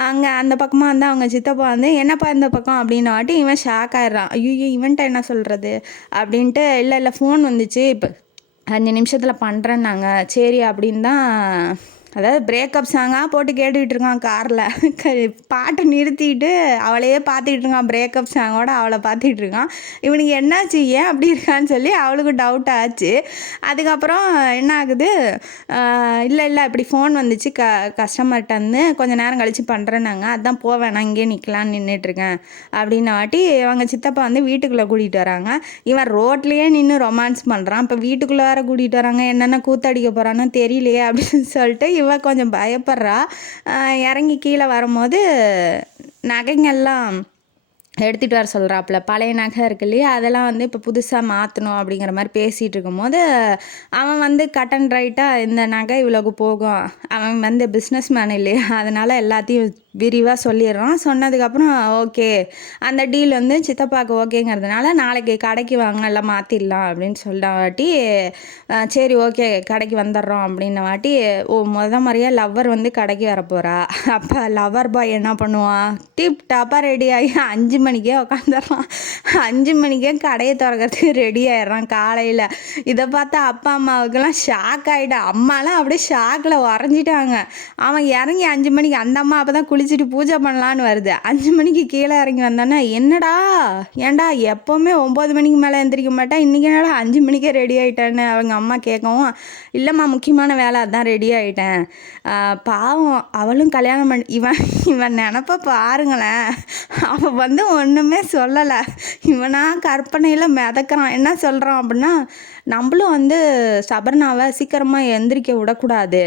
அங்கே அந்த பக்கமாக வந்து அவங்க சித்தப்பா வந்து, என்னப்பா இந்த பக்கம் அப்படின்னு வாட்டி இவன் ஷாக் ஆயிடுறான். ஐயோ இவன்ட்ட என்ன சொல்கிறது அப்படின்ட்டு, இல்லை ஃபோன் வந்துச்சு, இப்போ 5 நிமிஷத்தில் பண்ணுறேன்னாங்க, சரி அப்படின்னு தான், அதாவது பிரேக்கப் சாங்காக போட்டு கேட்டுக்கிட்டு இருக்கான் காரில். பாட்டை நிறுத்திட்டு அவளையே பார்த்துக்கிட்டு இருக்கான், பிரேக்கப் சாங்கோட அவளை பார்த்துக்கிட்டு இருக்கான். இவனுக்கு என்னாச்சு, ஏன் அப்படி இருக்கான்னு சொல்லி அவளுக்கு டவுட் ஆச்சு. அதுக்கப்புறம் என்ன ஆகுது, இல்லை இப்படி ஃபோன் வந்துச்சு கஸ்டமர்கிட்ட வந்து, கொஞ்சம் நேரம் கழித்து பண்ணுறேன்னாங்க, அதான் போவேணா இங்கே நிற்கலான்னு நின்றுட்டுருக்கேன் அப்படின்னு வாட்டி அவங்க சித்தப்பா வந்து வீட்டுக்குள்ளே கூட்டிகிட்டு வராங்க. இவன் ரோட்லேயே நின்று ரொமான்ஸ் பண்ணுறான். இப்போ வீட்டுக்குள்ளே வேறு கூட்டிகிட்டு வராங்க, என்னென்ன கூத்தடிக்க போகிறான்னு தெரியலையே அப்படின்னு சொல்லிட்டு இவ கொஞ்சம் பயப்படுறா. இறங்கி கீழே வரும்போது நகைங்கெல்லாம் எடுத்துகிட்டு வர சொல்கிறாப்புல. பழைய நகை இருக்கு இல்லையா, அதெல்லாம் வந்து இப்போ புதுசாக மாற்றணும் அப்படிங்கிற மாதிரி பேசிகிட்டு இருக்கும்போது, அவன் வந்து கட் அண்ட் ரைட்டாக இந்த நகை இவ்வளோக்கு போகும், அவன் வந்து பிஸ்னஸ் மேன் இல்லையா, அதனால் எல்லாத்தையும் விரிவாக சொல்லிடுறான். சொன்னதுக்கப்புறம் ஓகே, அந்த டீல் வந்து சித்தப்பாவுக்கு ஓகேங்கிறதுனால நாளைக்கு கடைக்கு வாங்க எல்லாம் மாற்றிடலாம் அப்படின்னு சொல்லிட்ட வாட்டி, சரி ஓகே கடைக்கு வந்துடுறோம் அப்படின்ன வாட்டி, முறையாக லவ்வர் வந்து கடைக்கு வரப்போகிறா. அப்போ லவ்வர் பாய் என்ன பண்ணுவான், டிப் டாப்பாக ரெடி ஆகி 5 மணிக்கே உக்காந்துடுறான். 5 மணிக்கே கடையை திறக்கிறதுக்கு ரெடி ஆயிடுறான் காலையில். இதை பார்த்தா அப்பா அம்மாவுக்கெல்லாம் ஷாக் ஆகிட்டா. அம்மாலாம் அப்படியே ஷாக்கில் உறைஞ்சிட்டாங்க. அவன் இறங்கி 5 மணிக்கு, அந்த அம்மா அப்போ தான் குளிச்சுட்டு பூஜை பண்ணலான்னு வருது, 5 மணிக்கு கீழே இறங்கி வந்தானே, என்னடா ஏன்டா எப்போவுமே 9 மணிக்கு மேலே எந்திரிக்க மாட்டேன், இன்றைக்கி என்னடா 5 மணிக்கே ரெடி ஆகிட்டேன்னு அவங்க அம்மா கேட்கவும், இல்லைம்மா முக்கியமான வேலை அதான் ரெடி ஆகிட்டேன். பாவம் அவளும் கல்யாணம் பண்ணி, இவன் நினப்ப பாருங்களேன், அவன் வந்து ஒன்றுமே சொல்லலை, இவனா கற்பனையில் மிதக்கிறான். என்ன சொல்கிறான் அப்படின்னா, நம்மளும் வந்து சபர்னாவை சீக்கிரமாக எந்திரிக்க விடக்கூடாது,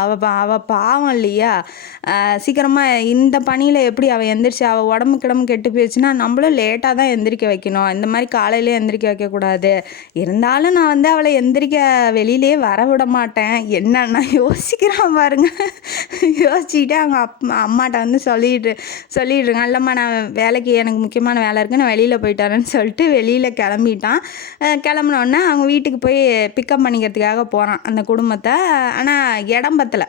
அவள் பாவம் இல்லையா, சீக்கிரமாக இந்த பணியில் எப்படி அவள் எந்திரிச்சு அவள் உடம்பு கெட்டு போயிடுச்சுன்னா நம்மளும் லேட்டாக தான் எந்திரிக்க வைக்கணும், இந்த மாதிரி காலையிலே எந்திரிக்க வைக்கக்கூடாது, இருந்தாலும் நான் வந்து அவளை எந்திரிக்க வெளியிலே வர விட மாட்டேன். என்னன்னா யோசிக்கிறான் பாருங்க. யோசிச்சுக்கிட்டு அவங்க அம்மாட்ட வந்து சொல்லிடுறேங்க, இல்லைம்மா நான் வேலைக்கு எனக்கு முக்கியமான வேலை இருக்குது, நான் வெளியில் போயிட்டாரேன்னு சொல்லிட்டு வெளியில் கிளம்பிட்டான். கிளம்புனோடனே அவங்க வீட்டுக்கு போய் பிக்கப் பண்ணிக்கிறதுக்காக போகிறான் அந்த குடும்பத்தை. ஆனால் இடம் பத்தலை,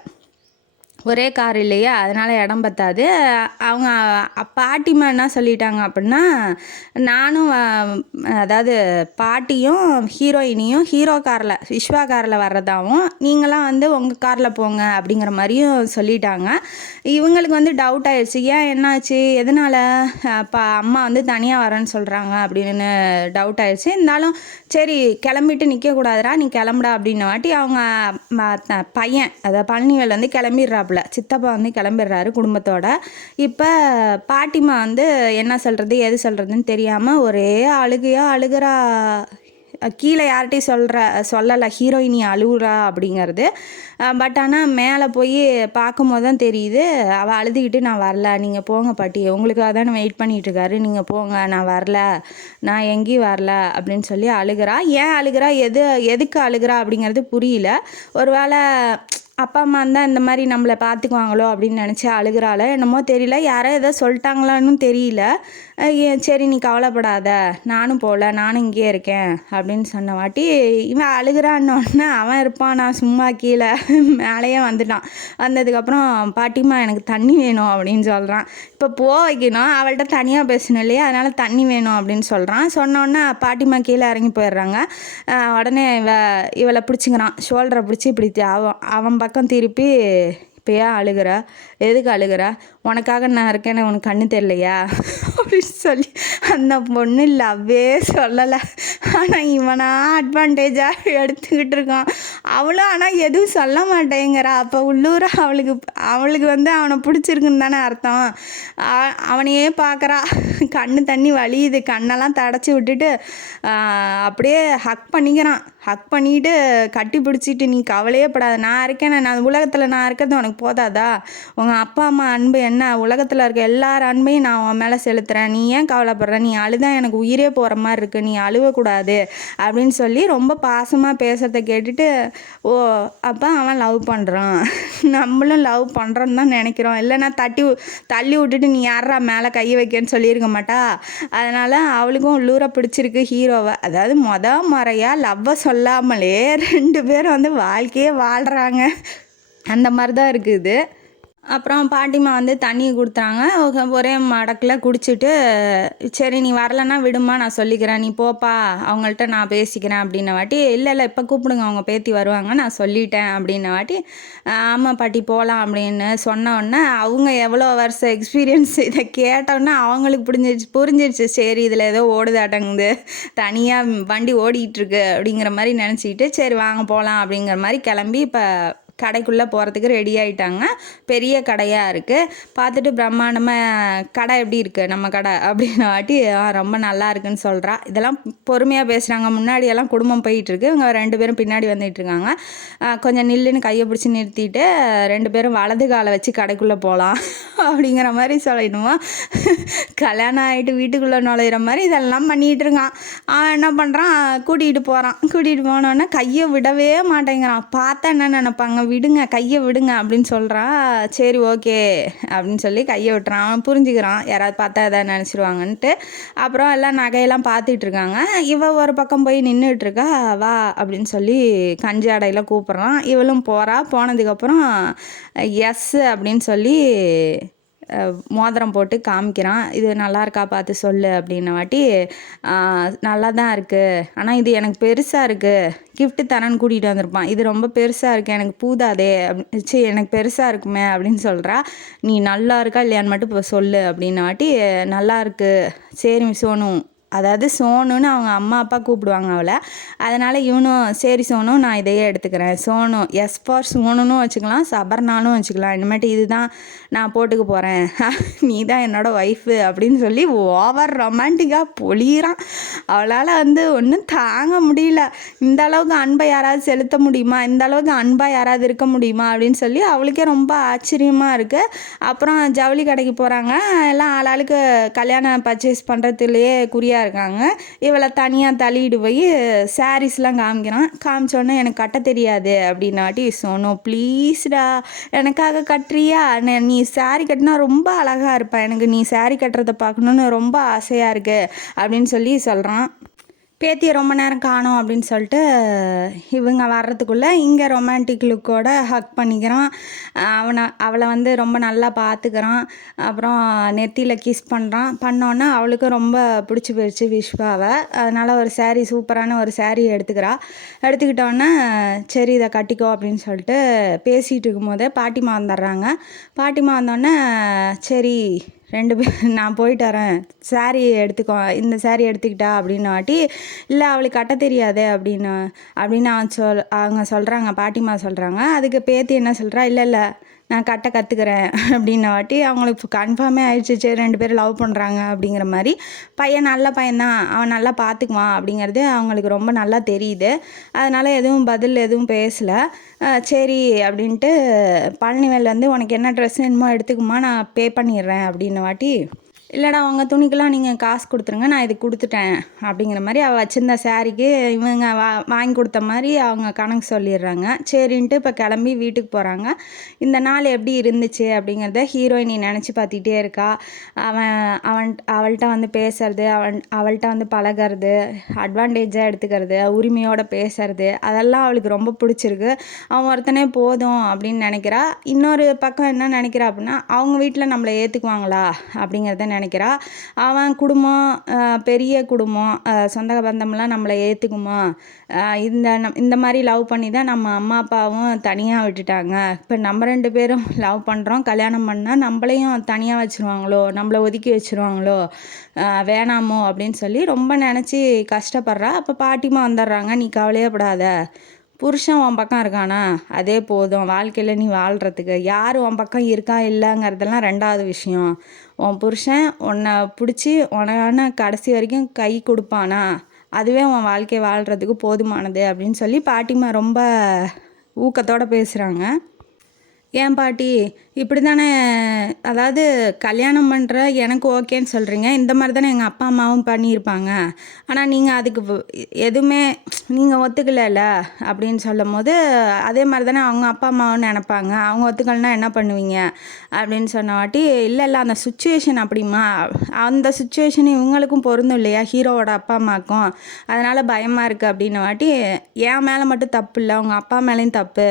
ஒரே கார் இல்லையா, அதனால் இடம் பத்தாது. அவங்க பாட்டிம்மா என்ன சொல்லிட்டாங்க அப்படின்னா, நானும் அதாவது பாட்டியும் ஹீரோயினியும் ஹீரோ காரில் விஸ்வா காரில் வர்றதாகவும், நீங்களாம் வந்து உங்கள் காரில் போங்க அப்படிங்கிற மாதிரியும் சொல்லிட்டாங்க. இவங்களுக்கு வந்து டவுட் ஆயிடுச்சு, ஏன் என்னாச்சு, எதனால் அம்மா வந்து தனியாக வரேன்னு சொல்கிறாங்க அப்படின்னு டவுட் ஆயிடுச்சு. இருந்தாலும் சரி கிளம்பிட்டு நிற்கக்கூடாதுடா, நீ கிளம்புடா அப்படின்ன வாட்டி அவங்க பையன் அதாவது பழனிவேல் வந்து கிளம்பிடுறாப்புல, சித்தப்பா வந்து கிளம்பிடுறாரு குடும்பத்தோட. இப்போ பாட்டிமா வந்து என்ன சொல்கிறது எது சொல்கிறதுன்னு தெரியாமல் ஒரே அழுகையாக அழுகிறா. கீழே யார்கிட்டையும் சொல்லலை ஹீரோயினி அழுகுறா அப்படிங்கிறது. பட் ஆனால் மேலே போய் பார்க்கும்போது தான் தெரியுது, அவள் அழுதுகிட்டு நான் வரல, நீங்கள் போங்க பாட்டி, உங்களுக்காக தானே வெயிட் பண்ணிகிட்ருக்காரு, நீங்கள் போங்க, நான் வரல, நான் எங்கேயும் வரல அப்படின்னு சொல்லி அழுகிறா. ஏன் அழுகிறா, எதுக்கு அழுகிறா அப்படிங்கிறது புரியல. ஒரு வேளை அப்பா அம்மா இருந்தால் இந்த மாதிரி நம்மளை பார்த்துக்குவாங்களோ அப்படின்னு நினச்சி அழுகிறாளோ என்னமோ தெரியல. யாரோ ஏதோ சொல்லிட்டாங்களான்னு தெரியல. சரி நீ கவலைப்படாத, நானும் போகல, நானும் இங்கேயே இருக்கேன் அப்படின்னு சொன்ன வாட்டி இவன் அழுகிறான்னொன்னே அவன் இருப்பான், நான் சும்மா கீழே மேலேயே வந்துட்டான். வந்ததுக்கப்புறம் பாட்டிம்மா எனக்கு தண்ணி வேணும் அப்படின்னு சொல்கிறான். இப்போ வைக்கணும், அவள்கிட்ட தனியாக பேசணும் இல்லையா, அதனால் தண்ணி வேணும் அப்படின்னு சொல்கிறான். சொன்னோன்னே பாட்டிம்மா கீழே இறங்கி போயிடுறாங்க. உடனே இவளை பிடிச்சிக்கிறான், ஷோல்டரை பிடிச்சி இப்படி அவன் பக்கம் திருப்பி, இப்போ ஏன் அழுகிற, எதுக்கு அழுகிற, உனக்காக நான் இருக்கேன்னு உனக்கு கண்ணு தெரியலையா அப்படின்னு சொல்லி அந்த பொண்ணு லவ்வே சொல்லலை. ஆனால் இவனா அட்வான்டேஜாக எடுத்துக்கிட்டு இருக்கான். அவளும் ஆனால் எதுவும் சொல்ல மாட்டேங்கிறா. அப்போ உள்ளூர அவளுக்கு வந்து அவனை பிடிச்சிருக்குன்னு தானே அர்த்தம். அவனையே பார்க்குறா, கண்ணு தண்ணி வலியுது, கண்ணெல்லாம் தடச்சி விட்டுட்டு அப்படியே ஹக் பண்ணிக்கிட்டு கட்டி பிடிச்சிட்டு, நீ கவலையே படாத, நான் இருக்கேன், நான் உலகத்தில் நான் இருக்கிறது உனக்கு போதாதா, உங்கள் அப்பா அம்மா அன்பு என்ன, உலகத்தில் இருக்க எல்லார் அன்பையும் நான் உன் மேலே செலுத்துகிறேன், நீ ஏன் கவலைப்படுற, நீ அழுதான் எனக்கு உயிரே போகிற மாதிரி இருக்குது, நீ அழுவக்கூடாது அப்படின்னு சொல்லி ரொம்ப பாசமாக பேசுகிறத கேட்டுட்டு, ஓ அப்போ அவன் லவ் பண்ணுறான், நம்மளும் லவ் பண்ணுறோன்னு தான் நினைக்கிறோம், இல்லைன்னா தள்ளி விட்டுட்டு நீ யாரா மேலே கையை வைக்கன்னு சொல்லியிருக்க மாட்டா. அதனால் அவளுக்கும் உள்ளூரை பிடிச்சிருக்கு ஹீரோவை. அதாவது முறையாக லவ்வை சொல்லாமலே 2 பேரும் வந்து வாழ்க்கையே வாழ்கிறாங்க. அந்த மாதிரி தான் இருக்குது. அப்புறம் பாட்டிம்மா வந்து தண்ணி கொடுத்தாங்க. ஒரே மடக்கில் குடிச்சிட்டு, சரி நீ வரலன்னா விடுமா, நான் சொல்லிக்கிறேன், நீ போப்பா, அவங்கள்ட்ட நான் பேசிக்கிறேன் அப்படின்ன வாட்டி, இல்லை இப்போ கூப்பிடுங்க, அவங்க பேத்தி வருவாங்க, நான் சொல்லிட்டேன் அப்படின்ன வாட்டி, ஆமாம் பாட்டி போகலாம் அப்படின்னு சொன்ன உடனே அவங்க எவ்வளோ வருஷம் எக்ஸ்பீரியன்ஸ் இதை கேட்டோன்னே அவங்களுக்கு புரிஞ்சிருச்சு, சரி இதில் ஏதோ ஓடுதாட்டங்குது, தனியாக வண்டி ஓடிட்டுருக்கு அப்படிங்கிற மாதிரி நினச்சிக்கிட்டு, சரி வாங்க போகலாம் அப்படிங்கிற மாதிரி கிளம்பி இப்போ கடைக்குள்ளே போகிறதுக்கு ரெடி ஆகிட்டாங்க. பெரிய கடையாக இருக்குது. பார்த்துட்டு பிரம்மாண்டமாக கடை எப்படி இருக்குது நம்ம கடை அப்படின்ன வாட்டி ரொம்ப நல்லா இருக்குன்னு சொல்கிறா. இதெல்லாம் பொறுமையாக பேசுகிறாங்க. முன்னாடியெல்லாம் குடும்பம் போயிட்டுருக்கு, இவங்க 2 பேரும் பின்னாடி வந்துட்டுருக்காங்க. கொஞ்சம் நில்லுன்னு கையை பிடிச்சி நிறுத்திட்டு 2 பேரும் வலது காலை வச்சு கடைக்குள்ளே போகலாம் அப்படிங்கிற மாதிரி சொல்லிடுவோம். கல்யாணம் ஆகிட்டு வீட்டுக்குள்ளே நுழையிற மாதிரி இதெல்லாம் பண்ணிகிட்டு இருக்கான். அவன் என்ன பண்ணுறான், கூட்டிகிட்டு போனோன்னே கையை விடவே மாட்டேங்கிறான். பார்த்தா என்ன நினைப்பாங்க, விடுங்க கையை விடுங்க அப்படின்னு சொல்கிறான். சரி ஓகே அப்படின்னு சொல்லி கையை விட்டுறான். அவன் புரிஞ்சுக்கிறான், யாராவது பார்த்தா எதாவது நினச்சிருவாங்கன்ட்டு. அப்புறம் எல்லாம் நகையெல்லாம் பார்த்துட்டு இருக்காங்க. இவ ஒரு பக்கம் போய் நின்றுட்டு இருக்கா. வா அப்படின்னு சொல்லி கஞ்சி அடையில் கூப்பிட்றான். இவளும் போனதுக்கப்புறம் எஸ் அப்படின்னு சொல்லி மோதிரம் போட்டு காமிக்கிறான். இது நல்லா இருக்கா பார்த்து சொல்லு அப்படின்ன வாட்டி, நல்லா தான் இருக்குது, ஆனால் இது எனக்கு பெருசாக இருக்குது, கிஃப்ட்டு தரேன்னு கூட்டிகிட்டு வந்திருப்பான், இது ரொம்ப பெருசாக இருக்குது, எனக்கு பூதாதே எனக்கு பெருசாக இருக்குமே அப்படின்னு சொல்கிறா. நீ நல்லா இருக்கா இல்லையான்னு மட்டும் இப்போ சொல்லு அப்படின்ன வாட்டி, நல்லா இருக்குது, சரி சோனு, அதாவது சோனுன்னு அவங்க அம்மா அப்பா கூப்பிடுவாங்க அவளை. அதனால் இவனும் சரி சோனு நான் இதையே எடுத்துக்கிறேன், சோனு எஸ் ஃபார் சோனுன்னு வச்சுக்கலாம், சபர்னாலும் வச்சுக்கலாம், இனிமேட்டு இதுதான் நான் போட்டுக்க போகிறேன், நீ தான் என்னோடய ஒய்ஃபு அப்படின்னு சொல்லி ஓவர் ரொமான்டிக்காக பொழிகிறான். அவளால் வந்து ஒன்றும் தாங்க முடியல. இந்த அளவுக்கு அன்பை யாராவது செலுத்த முடியுமா, இந்த அளவுக்கு அன்பாக யாராவது இருக்க முடியுமா அப்படின்னு சொல்லி அவளுக்கே ரொம்ப ஆச்சரியமாக இருக்குது. அப்புறம் ஜவுளி கடைக்கு போகிறாங்க. எல்லாம் ஆளாளுக்கு கல்யாணம் பர்ச்சேஸ் பண்ணுறதுலேயே குறியாக இருக்காங்க. இவளை தனியாக தள்ளிட்டு போய் சாரீஸ்லாம் காமிச்சோன்னே எனக்கு கட்ட தெரியாது அப்படின்னாட்டி, சோனோ ப்ளீஸ்டா எனக்காக கட்டுறியா, நீ சாரீ கட்டினா ரொம்ப அழகாக இருப்பேன், எனக்கு நீ சாரீ கட்டுறதை பார்க்கணுன்னு ரொம்ப ஆசையாக இருக்குது அப்படின்னு சொல்லி சொல்கிறான். பேத்தியை ரொம்ப நேரம் காணோம் அப்படின்னு சொல்லிட்டு இவங்க வர்றதுக்குள்ளே இங்கே ரொமான்டிக் லுக்கோட ஹக் பண்ணிக்கிறான். அவளை வந்து ரொம்ப நல்லா பார்த்துக்கிறான். அப்புறம் நெத்தியில் கிஸ் பண்ணுறான். பண்ணோன்னே அவளுக்கும் ரொம்ப பிடிச்சி போயிடுச்சு விஷ்வாவை. அதனால் ஒரு saree, சூப்பரான ஒரு saree எடுத்துக்கிட்டோன்னே சரி இதை கட்டிக்கோ அப்படின்னு சொல்லிட்டு பேசிகிட்டு இருக்கும்போதே பாட்டிமா வந்துடுறாங்க. பாட்டிமா வந்தோடனே சரி 2 பேர் நான் போயிட்டு வரேன், எடுத்துக்கோ, இந்த saree எடுத்துக்கிட்டா அப்படின்னாட்டி, இல்லை அவளுக்கு கட்ட தெரியாது அப்படின்னு அவங்க சொல்கிறாங்க, பாட்டிமா சொல்கிறாங்க. அதுக்கு பேத்தி என்ன சொல்கிறா, இல்லை நான் கட்ட கற்றுக்கிறேன் அப்படின்னாட்டி அவங்களுக்கு கன்ஃபார்மே ஆயிடுச்சு, சரி 2 பேரும் லவ் பண்ணுறாங்க அப்படிங்கிற மாதிரி. பையன் நல்ல பையன்தான், அவன் நல்லா பார்த்துக்குவான் அப்படிங்கிறது அவங்களுக்கு ரொம்ப நல்லா தெரியுது. அதனால் பதில் எதுவும் பேசலை. சரி அப்படின்ட்டு பழனிவேல் வந்து உனக்கு என்ன ட்ரெஸ் வேணுமோ எடுத்துக்குமா, நான் பே பண்ணிடுறேன் அப்படின்னவாட்டி, இல்லைடா உங்கள் துணிக்கெலாம் நீங்கள் காசு கொடுத்துருங்க, நான் இது கொடுத்துட்டேன் அப்படிங்கிற மாதிரி அவள் வச்சுருந்த சாரிக்கு இவங்க வாங்கி கொடுத்த மாதிரி அவங்க கணக்கு சொல்லிடுறாங்க. சரின்ட்டு இப்போ கிளம்பி வீட்டுக்கு போகிறாங்க. இந்த நாள் எப்படி இருந்துச்சு அப்படிங்கிறத ஹீரோயினி நினச்சி பார்த்துட்டே இருக்கா. அவள்கிட்ட வந்து பேசுறது, அவள்கிட்ட வந்து பழகிறது, அட்வான்டேஜாக எடுத்துக்கிறது, உரிமையோடு பேசுறது, அதெல்லாம் அவளுக்கு ரொம்ப பிடிச்சிருக்கு. அவன் ஒருத்தனே போதும் அப்படின்னு நினைக்கிறா. இன்னொரு பக்கம் என்ன நினைக்கிறா அப்படின்னா, அவங்க வீட்டில் நம்மளை ஏற்றுக்குவாங்களா அப்படிங்கிறத நினைக்கிறா. அவன் குடும்பம் பெரிய குடும்பம், சொந்த பந்தம்லாம் நம்மளை ஏற்றுக்குமா, இந்த மாதிரி லவ் பண்ணி தான் நம்ம அம்மா அப்பாவும் தனியாக விட்டுட்டாங்க. இப்போ நம்ம 2 பேரும் லவ் பண்ணுறோம், கல்யாணம் பண்ணால் நம்மளையும் தனியாக வச்சுருவாங்களோ, நம்மளை ஒதுக்கி வச்சுருவாங்களோ, வேணாமோ அப்படின்னு சொல்லி ரொம்ப நினச்சி கஷ்டப்படுறா. அப்போ பாட்டிமா வந்துடுறாங்க, நீ கவலையப்படாத, புருஷன் உன் பக்கம் இருக்கானா அதே போதும், வாழ்க்கையில் நீ வாழ்கிறதுக்கு. யார் உன் பக்கம் இருக்கா இல்லைங்கிறதெல்லாம் 2வது விஷயம். உன் புருஷன் உன்னை பிடிச்சி உன கடைசி வரைக்கும் கை கொடுப்பானா, அதுவே உன் வாழ்க்கை வாழ்கிறதுக்கு போதுமானது அப்படின்னு சொல்லி பாட்டிமா ரொம்ப ஊக்கத்தோடு பேசுகிறாங்க. ஏன் பாட்டி இப்படி தானே, அதாவது கல்யாணம் பண்ணுற எனக்கு ஓகேன்னு சொல்கிறீங்க, இந்த மாதிரி தானே எங்கள் அப்பா அம்மாவும் பண்ணியிருப்பாங்க, ஆனால் நீங்கள் அதுக்கு எதுவுமே நீங்கள் ஒத்துக்கலைல்ல அப்படின்னு சொல்லும் போது, அதே மாதிரி தானே அவங்க அப்பா அம்மாவும் நினப்பாங்க, அவங்க ஒத்துக்கலைன்னா என்ன பண்ணுவீங்க அப்படின்னு சொன்ன வாட்டி, இல்லை அந்த சுச்சுவேஷன் அப்படிமா, அந்த சுச்சுவேஷன் இவங்களுக்கும் பொருந்தும் இல்லையா, ஹீரோவோட அப்பா அம்மாவுக்கும், அதனால் பயமாக இருக்குது அப்படின்ன வாட்டி, என் மேலே மட்டும் தப்பு இல்லை, உங்கள் அப்பா மேலேயும் தப்பு,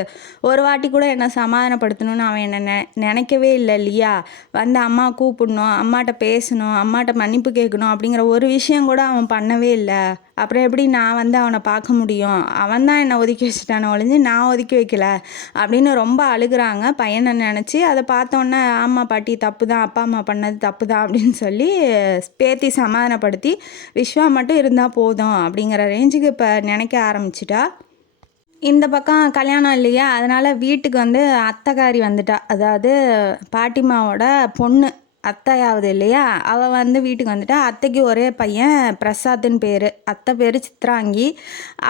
ஒரு வாட்டி கூட என்னை சமாதானப்படுத்தணும்னு அவன் என்னை நினைக்கவே இல்லை இல்லையா, வந்து அம்மா கூப்பிடணும், அம்மாட்ட பேசணும், அம்மாட்ட மன்னிப்பு கேட்கணும் அப்படிங்கிற ஒரு விஷயம் கூட அவன் பண்ணவே இல்லை. அப்புறம் எப்படி நான் வந்து அவனை பார்க்க முடியும், அவன் தான் என்னை ஒதுக்கி வச்சுட்டானே ஒழிஞ்சு நான் ஒதுக்கி வைக்கல அப்படின்னு ரொம்ப அழுகுறாங்க பையனை நினச்சி. அதை பார்த்தோன்னே ஆமாம் பாட்டி தப்பு தான், அப்பா அம்மா பண்ணது தப்பு தான் அப்படின்னு சொல்லி பேத்தி சமாதானப்படுத்தி விஸ்வா மட்டும் இருந்தால் போதும் அப்படிங்கிற ரேஞ்சுக்கு இப்போ நினைக்க ஆரம்பிச்சிட்டா. இந்த பக்கம் கல்யாணம் இல்லையா, அதனால் வீட்டுக்கு வந்து அத்தைக்காரி வந்துட்டா, அதாவது பாட்டிமாவோட பொண்ணு அத்தையாவது இல்லையா, அவள் வந்து வீட்டுக்கு வந்துட்டா. அத்தைக்கு ஒரே பையன் பிரசாத்னு பேர், அத்தை பேர் சித்ராங்கி.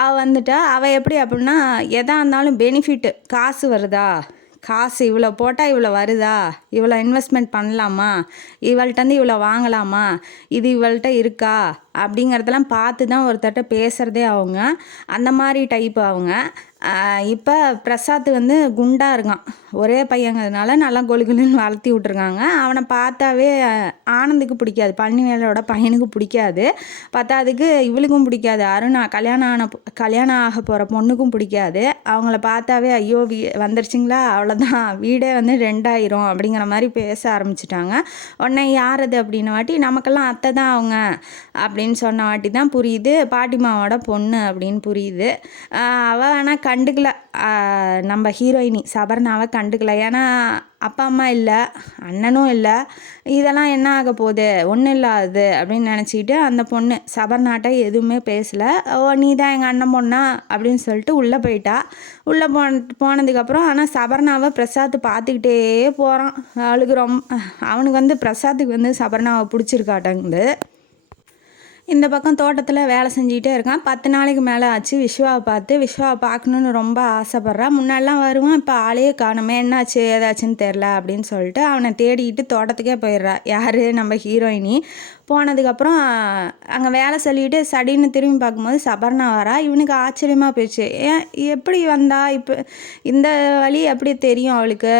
அவள் வந்துட்டா. அவள் எப்படி அப்படின்னா, எதாக இருந்தாலும் பெனிஃபிட்டு, காசு வருதா, காசு இவ்வளோ போட்டால் இவ்வளோ வருதா, இவ்வளோ இன்வெஸ்ட்மெண்ட் பண்ணலாமா, இவள்கிட்டருந்து இவ்வளோ வாங்கலாமா, இது இவள்கிட்ட இருக்கா அப்படிங்கிறதெல்லாம் பார்த்து தான் ஒருத்தர்கிட்ட பேசுகிறதே அவங்க. அந்த மாதிரி டைப்பு அவங்க. இப்போ பிரசாத் வந்து குண்டாக இருக்கான், ஒரே பையங்கிறதுனால நல்லா கொலுகுலுன்னு வளர்த்தி விட்ருக்காங்க. அவனை பார்த்தாவே ஆனந்துக்கு பிடிக்காது, பழனிவேலோட பையனுக்கு பிடிக்காது, பத்தாதுக்கு இவளுக்கும் பிடிக்காது, அருணா கல்யாணம் ஆக போகிற பொண்ணுக்கும் பிடிக்காது. அவங்கள பார்த்தாவே ஐயோ வந்துருச்சுங்களா, அவ்வளோதான் வீடே வந்து 2 அப்படிங்கிற மாதிரி பேச ஆரம்பிச்சிட்டாங்க. உடனே யார் அது அப்படின்ன வாட்டி, நமக்கெல்லாம் அத்தை தான் அவங்க அப்படின்னு சொன்ன வாட்டி தான் புரியுது, பாட்டிமாவோட பொண்ணு அப்படின்னு புரியுது. அவள் ஆனால் கண்டுக்கல, நம்ம ஹீரோயினி சபர்னாவை கண்டுக்கல. ஏன்னா அப்பா அம்மா இல்லை, அண்ணனும் இல்லை, இதெல்லாம் என்ன ஆக போகுது, ஒன்றும் இல்லாது அப்படின்னு நினச்சிக்கிட்டு அந்த பொண்ணு சபர்னாட்ட எதுவுமே பேசலை. ஓ நீ தான் எங்கள் அண்ணன் பொண்ணா அப்படின்னு சொல்லிட்டு உள்ளே போயிட்டா. உள்ளே போனதுக்கப்புறம் ஆனால் சபர்னாவை பிரசாத் பார்த்துக்கிட்டே போகிறான். அவனுக்கு வந்து பிரசாத்துக்கு வந்து சபர்னாவை பிடிச்சிருக்காட்டங்குது. இந்த பக்கம் தோட்டத்தில் வேலை செஞ்சுக்கிட்டே இருக்கான். 10 நாளைக்கு மேலே ஆச்சு விஸ்வாவை பார்க்கணுன்னு ரொம்ப ஆசைப்பட்றா. முன்னாடிலாம் வருவான், இப்போ ஆளையே காணுமே, என்னாச்சு ஏதாச்சுன்னு தெரில அப்படின்னு சொல்லிட்டு அவனை தேடிக்கிட்டு தோட்டத்துக்கே போயிடுறா. யார், நம்ம ஹீரோயினி. போனதுக்கப்புறம் அங்கே வேலை சொல்லிட்டு சடின்னு திரும்பி பார்க்கும்போது சபர்ணா வரா. இவனுக்கு ஆச்சரியமாக போயிடுச்சு. ஏன் எப்படி வந்தா, இப்போ இந்த வழி எப்படி தெரியும் அவளுக்கு,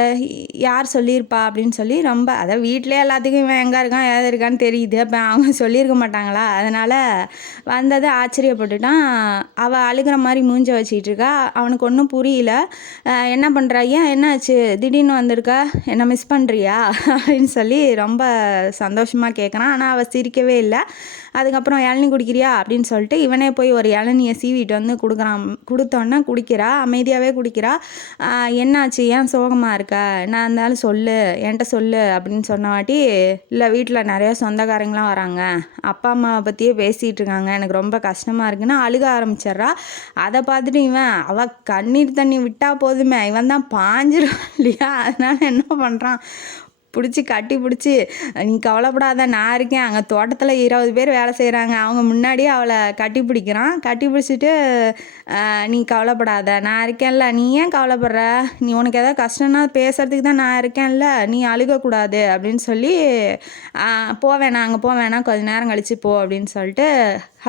யார் சொல்லியிருப்பா அப்படின்னு சொல்லி ரொம்ப, அதான் வீட்டிலே எல்லாத்துக்கும் இவன் எங்கே இருக்கான் ஏது இருக்கான்னு தெரியுது, அப்போ அவங்க சொல்லியிருக்க மாட்டாங்களா, அதனால் வந்தது ஆச்சரியப்பட்டுட்டான். அவள் அழுகிற மாதிரி மூஞ்ச வச்சிட்டு இருக்கா. அவனுக்கு ஒன்றும் புரியல. என்ன பண்ணுறா, ஏன் என்னாச்சு திடீர்னு வந்திருக்கா, என்ன மிஸ் பண்ணுறியா அப்படின்னு சொல்லி ரொம்ப சந்தோஷமாக கேட்குறான். ஆனால் அவள் சிரிக்கவே இல்லை. அதுக்கப்புறம் இளநீ குடிக்கிறியா அப்படின்னு சொல்லிட்டு இவனே போய் ஒரு இளநியை சீவிட்டு வந்து கொடுத்தோன்னே குடிக்கிறா, அமைதியாகவே குடிக்கிறா. என்னாச்சு, ஏன் சோகமாக இருக்க, என்ன இருந்தாலும் சொல்லு, என்கிட்ட சொல்லு அப்படின்னு சொன்ன வாட்டி, இல்லை வீட்டில் நிறைய சொந்தக்காரங்களாம் வராங்க, அப்பா அம்மாவை பற்றியே பேசிகிட்டு இருக்காங்க, எனக்கு ரொம்ப கஷ்டமாக இருக்குன்னு அழுக ஆரம்பிச்சிட்றா. அதை பார்த்துட்டு இவன், அவள் கண்ணீர் தண்ணி விட்டால் போதுமே, இவன் தான் பாஞ்சிரும் இல்லையா, அதனால என்ன பண்ணுறான், கட்டி பிடிச்சி, நீ கவலைப்படாத நான் இருக்கேன், அங்கே தோட்டத்தில் 20 பேர் வேலை செய்கிறாங்க, அவங்க முன்னாடியே அவளை கட்டி பிடிக்கிறான். கட்டி பிடிச்சிட்டு, நீ கவலைப்படாத நான் இருக்கேன்ல, நீ ஏன் கவலைப்படுற, நீ உனக்கு எதாவது கஷ்டம்னா பேசுகிறதுக்கு தான் நான் இருக்கேன்ல, நீ அழுகக்கூடாது அப்படின்னு சொல்லி, போவேணா அங்கே போவேணா கொஞ்சம் நேரம் கழித்து போ அப்படின்னு சொல்லிட்டு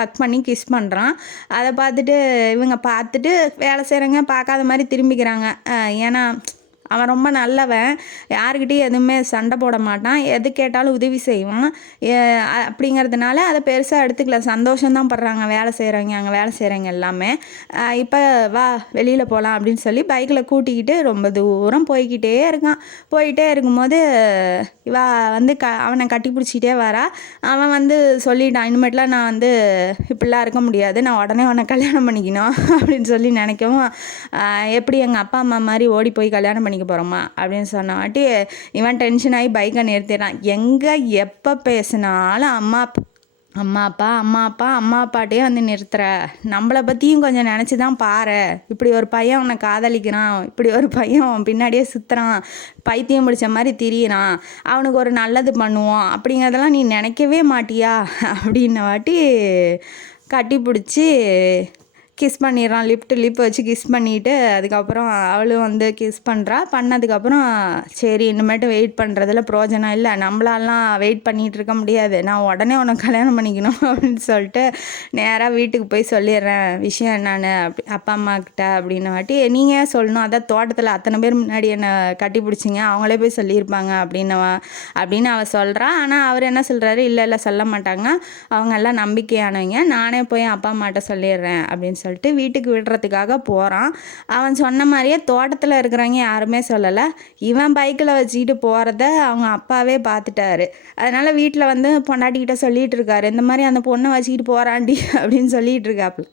ஹக் பண்ணி கிஸ் பண்ணுறான். அதை பார்த்துட்டு இவங்க பார்த்துட்டு வேலை செய்கிறவங்க பார்க்காத மாதிரி திரும்பிக்கிறாங்க. ஏன்னா அவன் ரொம்ப நல்லவன், யாருக்கிட்டையும் எதுவுமே சண்டை போட மாட்டான், எது கேட்டாலும் உதவி செய்வான். அப்படிங்கிறதுனால அதை பெருசாக எடுத்துக்கல, சந்தோஷம்தான் படுறாங்க வேலை செய்கிறவங்க, அங்கே வேலை செய்கிறவங்க எல்லாமே. இப்போ வா வெளியில் போகலாம் அப்படின்னு சொல்லி பைக்கில் கூட்டிக்கிட்டு ரொம்ப தூரம் போய்கிட்டே இருக்கான். போயிட்டே இருக்கும்போது இவா வந்து அவனை கட்டி பிடிச்சிக்கிட்டே வரா. அவன் வந்து சொல்லிட்டான், இனிமேட்லாம் நான் வந்து இப்படிலாம் இருக்க முடியாது, நான் உடனே உன்னை கல்யாணம் பண்ணிக்கணும் அப்படின்னு சொல்லி நினைக்கவும், எப்படி எங்கள் அப்பா அம்மா மாதிரி ஓடி போய் கல்யாணம் பண்ணிக்க போகிறோமா அப்படின்னு சொன்ன வாட்டி இவன் டென்ஷன் ஆகி பைக்கை நிறுத்திடுறான். எங்கே எப்போ பேசினாலும் அம்மா அப்பாட்டே வந்து நிறுத்துற, நம்மளை பற்றியும் கொஞ்சம் நினச்சி தான் பாரு, இப்படி ஒரு பையன் உன்னை காதலிக்கிறான், இப்படி ஒரு பையன் அவன் பின்னாடியே சுற்றுறான், பைத்தியம் பிடிச்ச மாதிரி திரியிறான், அவனுக்கு ஒரு நல்லது பண்ணுவோம் அப்படிங்கிறதெல்லாம் நீ நினைக்கவே மாட்டியா அப்படின்ன வாட்டி கட்டி பிடிச்சி கிஸ் பண்ணிடுறான். லிப் வச்சு கிஸ் பண்ணிவிட்டு அதுக்கப்புறம் அவளும் வந்து கிஸ் பண்ணதுக்கப்புறம் சரி இனிமேட்டு வெயிட் பண்ணுறதுல பிரயோஜனம் இல்லை, நம்மளாலாம் வெயிட் பண்ணிகிட்டு இருக்க முடியாது, நான் உடனே உனக்கு கல்யாணம் பண்ணிக்கணும் அப்படின்னு சொல்லிட்டு நேராக வீட்டுக்கு போய் சொல்லிடுறேன் விஷயம் என்னன்னு அப்பா அம்மாக்கிட்ட அப்படின்ன வாட்டி, நீங்கள் ஏன் சொல்லணும், அதான் தோட்டத்தில் அத்தனை பேர் முன்னாடி என்னை கட்டி பிடிச்சிங்க, அவங்களே போய் சொல்லியிருப்பாங்க அப்படின்னு அவள் சொல்கிறா. ஆனால் அவர் என்ன சொல்கிறாரு, இல்லை சொல்ல மாட்டாங்க, அவங்க எல்லாம் நம்பிக்கையானவங்க, நானே போய் அப்பா அம்மாட்ட சொல்லிடுறேன் அப்படின்னு சொல்லிட்டு வீட்டுக்கு விடுறதுக்காக போகிறான். அவன் சொன்ன மாதிரியே தோட்டத்தில் இருக்கிறவங்க யாருமே சொல்லலை. இவன் பைக்கில் வச்சுக்கிட்டு போகிறத அவங்க அப்பாவே பார்த்துட்டாரு. அதனால் வீட்டில் வந்து பொண்டாட்டிக்கிட்ட சொல்லிகிட்டு இருக்காரு, இந்த மாதிரி அந்த பொண்ணை வச்சுக்கிட்டு போகிறாண்டி அப்படின்னு சொல்லிகிட்டு இருக்காப்புல.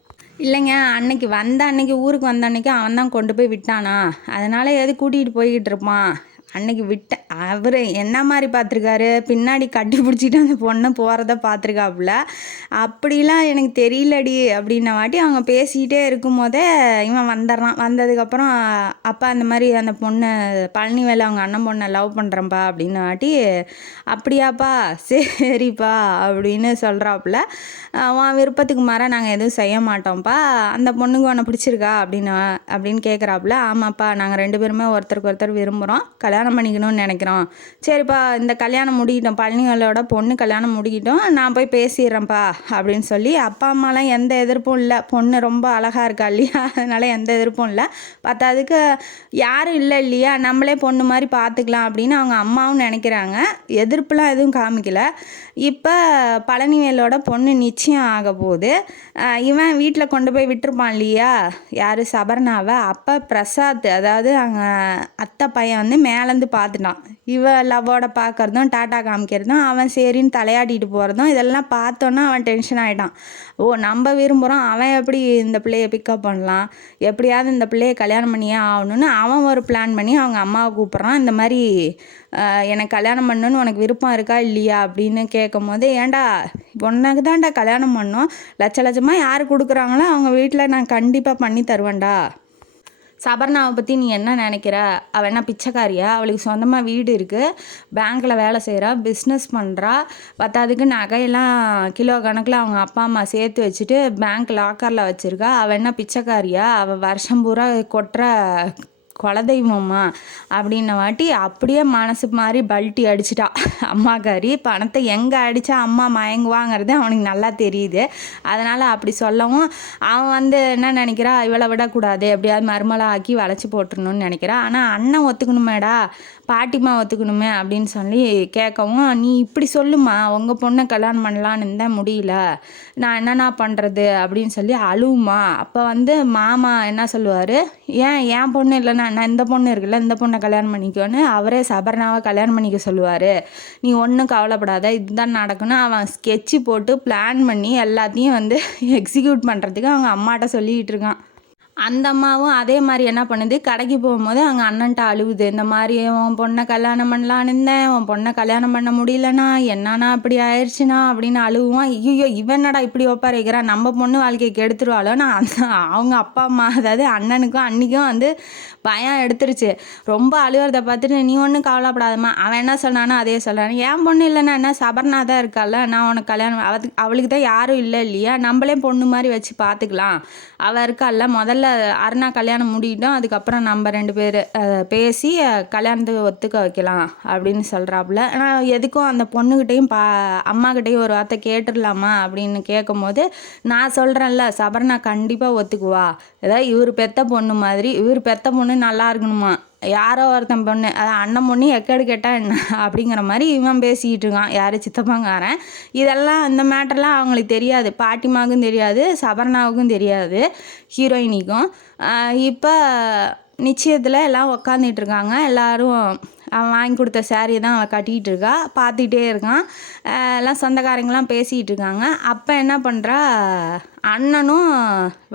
இல்லைங்க, அன்னைக்கு ஊருக்கு வந்த அன்னைக்கு அவன் தான் கொண்டு போய் விட்டானா, அதனால் எது கூட்டிகிட்டு போய்கிட்டு இருப்பான், அன்னைக்கு விட்டேன். அவர் என்ன மாதிரி பார்த்துருக்காரு, பின்னாடி கட்டி பிடிச்சிட்டு அந்த பொண்ணை போகிறத பார்த்துருக்காப்புல. அப்படிலாம் எனக்கு தெரியலடி அப்படின்ன வாட்டி அவங்க பேசிக்கிட்டே இருக்கும் போதே இவன் வந்துடுறான். வந்ததுக்கப்புறம் அப்பா அந்த மாதிரி அந்த பொண்ணை பழனி வேலை அவங்க அண்ணன் பொண்ணை லவ் பண்ணுறேன்ப்பா அப்படின்ன வாட்டி, அப்படியாப்பா சரிப்பா அப்படின்னு சொல்கிறாப்புல. உன் விருப்பத்துக்கு மாற நாங்கள் எதுவும் செய்ய மாட்டோம்ப்பா, அந்த பொண்ணுக்கு உன்னை பிடிச்சிருக்கா அப்படின்னு கேட்குறாப்புல. ஆமாப்பா, நாங்கள் 2 பேருமே ஒருத்தருக்கு ஒருத்தர் விரும்புகிறோம், கல்யாணம் பண்ணிக்கணும்னு நினைக்கிறோம். சரிப்பா, இந்த கல்யாணம் முடிக்கிட்டோம், பழனிகளோட பொண்ணு கல்யாணம் முடிக்கிட்டோம், நான் போய் பேசிடுறேன்ப்பா அப்படின்னு சொல்லி, அப்பா அம்மாலாம் எந்த எதிர்ப்பும் இல்லை, பொண்ணு ரொம்ப அழகாக இருக்கா இல்லையா, அதனால எந்த எதிர்ப்பும் இல்லை, பத்தாதுக்கு யாரும் இல்லை இல்லையா, நம்மளே பொண்ணு மாதிரி பார்த்துக்கலாம் அப்படின்னு அவங்க அம்மாவும் நினைக்கிறாங்க. எதிர்ப்புலாம் எதுவும் காமிக்கல. இப்போ பழனிவேலோட பொண்ணு நிச்சயம் ஆக போகுது. இவன் வீட்டில் கொண்டு போய் விட்டுருப்பான் இல்லையா, யார் சபர்ணாவை, அப்போ பிரசாத் அதாவது அங்கே அத்தை பையன் வந்து மேலேருந்து பார்த்துட்டான். இவ லவ்வோட பார்க்குறதும் டாட்டா காமிக்கிறதும் அவன் சரின்னு தலையாட்டிட்டு போகிறதும் இதெல்லாம் பார்த்தோன்னா அவன் டென்ஷன் ஆகிட்டான். ஓ, நம்ம விரும்புகிறோம், அவன் எப்படி இந்த பிள்ளையை பிக்கப் பண்ணலாம், எப்படியாவது இந்த பிள்ளையை கல்யாணம் பண்ணியே ஆகணும்னு அவன் ஒரு பிளான் பண்ணி அவங்க அம்மாவை கூப்பிட்றான். இந்த மாதிரி எனக்கு கல்யாணம் பண்ணணுன்னு உனக்கு விருப்பம் இருக்கா இல்லையா அப்படின்னு கேட்கும் போது, ஏன்டா உனக்கு தான்டா கல்யாணம் பண்ணோம், லட்சமாக யார் கொடுக்குறாங்களோ அவங்க வீட்டில் நான் கண்டிப்பாக பண்ணி தருவேன்டா. சபர்ணாவை பற்றி நீ என்ன நினைக்கிற, அவள் என்ன பிச்சைக்காரியா, அவளுக்கு சொந்தமாக வீடு இருக்குது, பேங்க்கில் வேலை செய்கிறா, பிஸ்னஸ் பண்ணுறா, பத்தாதுக்கு நகையெல்லாம் கிலோ கணக்கில் அவங்க அப்பா அம்மா சேர்த்து வச்சுட்டு பேங்க் லாக்கரில் வச்சுருக்கா, அவள் என்ன பிச்சைக்காரியா, அவள் வருஷம் பூரா கொட்டுற குலதெய்வம்மா அப்படின்ன வாட்டி அப்படியே மனசு மாதிரி பல்ட்டி அடிச்சிட்டா அம்மாக்காரி. பணத்தை எங்கே அடித்தா அம்மா மயங்குவாங்கிறது அவனுக்கு நல்லா தெரியுது. அதனால் அப்படி சொல்லவும் அவன் என்ன நினைக்கிறா, இவளை விடக்கூடாது, எப்படியாவது மருமலாக ஆக்கி வளைச்சி போட்டுருணும்னு நினைக்கிறா. ஆனால் அண்ணன் ஒத்துக்கணுமேடா, பாட்டிமா ஒத்துக்கணுமே அப்படின்னு சொல்லி கேட்கவும், நீ இப்படி சொல்லுமா, உங்கள் பொண்ணை கல்யாணம் பண்ணலான்னு இருந்தால் முடியல, நான் என்னென்ன பண்ணுறது அப்படின்னு சொல்லி அழுவுமா. அப்போ மாமா என்ன சொல்லுவார், ஏன் பொண்ணு இல்லைன்னா நான் இந்த பொண்ணு இருக்குல்ல, இந்த பொண்ணை கல்யாணம் பண்ணிக்கோன்னு அவரே சபர்னாவை கல்யாணம் பண்ணிக்க சொல்லுவார். நீ ஒன்றும் கவலைப்படாத, இதுதான் நடக்கணும். அவன் ஸ்கெட்சு போட்டு பிளான் பண்ணி எல்லாத்தையும் எக்ஸிக்யூட் பண்ணுறதுக்கு அவங்க அம்மாட்ட சொல்லிகிட்டு இருக்கான். அந்த அம்மாவும் அதே மாதிரி என்ன பண்ணுது, கடைக்கு போகும்போது அவங்க அண்ணன்ட்ட அழுவுது. இந்த மாதிரி உன் பொண்ணை கல்யாணம் பண்ணலான்னு இருந்தேன், உன் பொண்ணை கல்யாணம் பண்ண முடியலண்ணா, என்னன்னா இப்படி ஆயிடுச்சுனா அப்படின்னு அழுவான். ஐயோ இவனடா இப்படி ஒப்பார வைக்கிறான், நம்ம பொண்ணு வாழ்க்கையை கெடுத்துருவாளோ. நான் அவங்க அப்பா அம்மா, அதாவது அண்ணனுக்கும் அன்னிக்கும் பயம் எடுத்துருச்சு. ரொம்ப அழுகிறத பார்த்துட்டு, நீ ஒன்றும் கவலைப்படாதம்மா, அவன் என்ன சொன்னானோ அதே சொல்கிறான். என் பொண்ணு இல்லைன்னா என்ன, சபர்னா தான் இருக்கால, நான் உனக்கு கல்யாணம் அவளுக்கு தான் யாரும் இல்லை இல்லையா, நம்மளே பொண்ணு மாதிரி வச்சு பார்த்துக்கலாம், அவள் இருக்கால, முதல்ல அருணா கல்யாணம் முடியட்டும், அதுக்கப்புறம் நம்ம 2 பேர் பேசி கல்யாணத்துக்கு ஒத்துக்க வைக்கலாம் அப்படின்னு சொல்கிறாப்புல. ஆனால் எதுக்கும் அந்த பொண்ணுக்கிட்டையும் அம்மாக்கிட்டையும் ஒரு வார்த்தை கேட்டுடலாமா அப்படின்னு கேட்கும்போது, நான் சொல்கிறேன்ல சபர்னா கண்டிப்பாக ஒத்துக்குவா, ஏதாவது இவர் பெத்த பொண்ணு மாதிரி, இவர் பெத்த பொண்ணு நல்லா இருக்கணுமா, யாரோ ஒருத்தன் பொண்ணு, அதான் அண்ணன் பொண்ணு எக்கேடு கேட்டால் என்ன அப்படிங்கிற மாதிரி இவன் பேசிக்கிட்டு இருக்கான், யார் சித்தப்பாங்காரன். இதெல்லாம் இந்த மேட்டர்லாம் அவங்களுக்கு தெரியாது, பாட்டிமாவுக்கும் தெரியாது, சபர்னாவுக்கும் தெரியாது, ஹீரோயினிக்கும். இப்போ நிச்சயத்தில் எல்லாம் உக்காந்துட்டு இருக்காங்க. எல்லோரும் அவன் வாங்கி கொடுத்த சாரியை தான் அவன் கட்டிகிட்டு இருக்கா, பார்த்துக்கிட்டே இருக்கான். எல்லாம் சொந்தக்காரங்களாம் பேசிகிட்டு இருக்காங்க. அப்போ என்ன பண்ணுறா, அண்ணனும்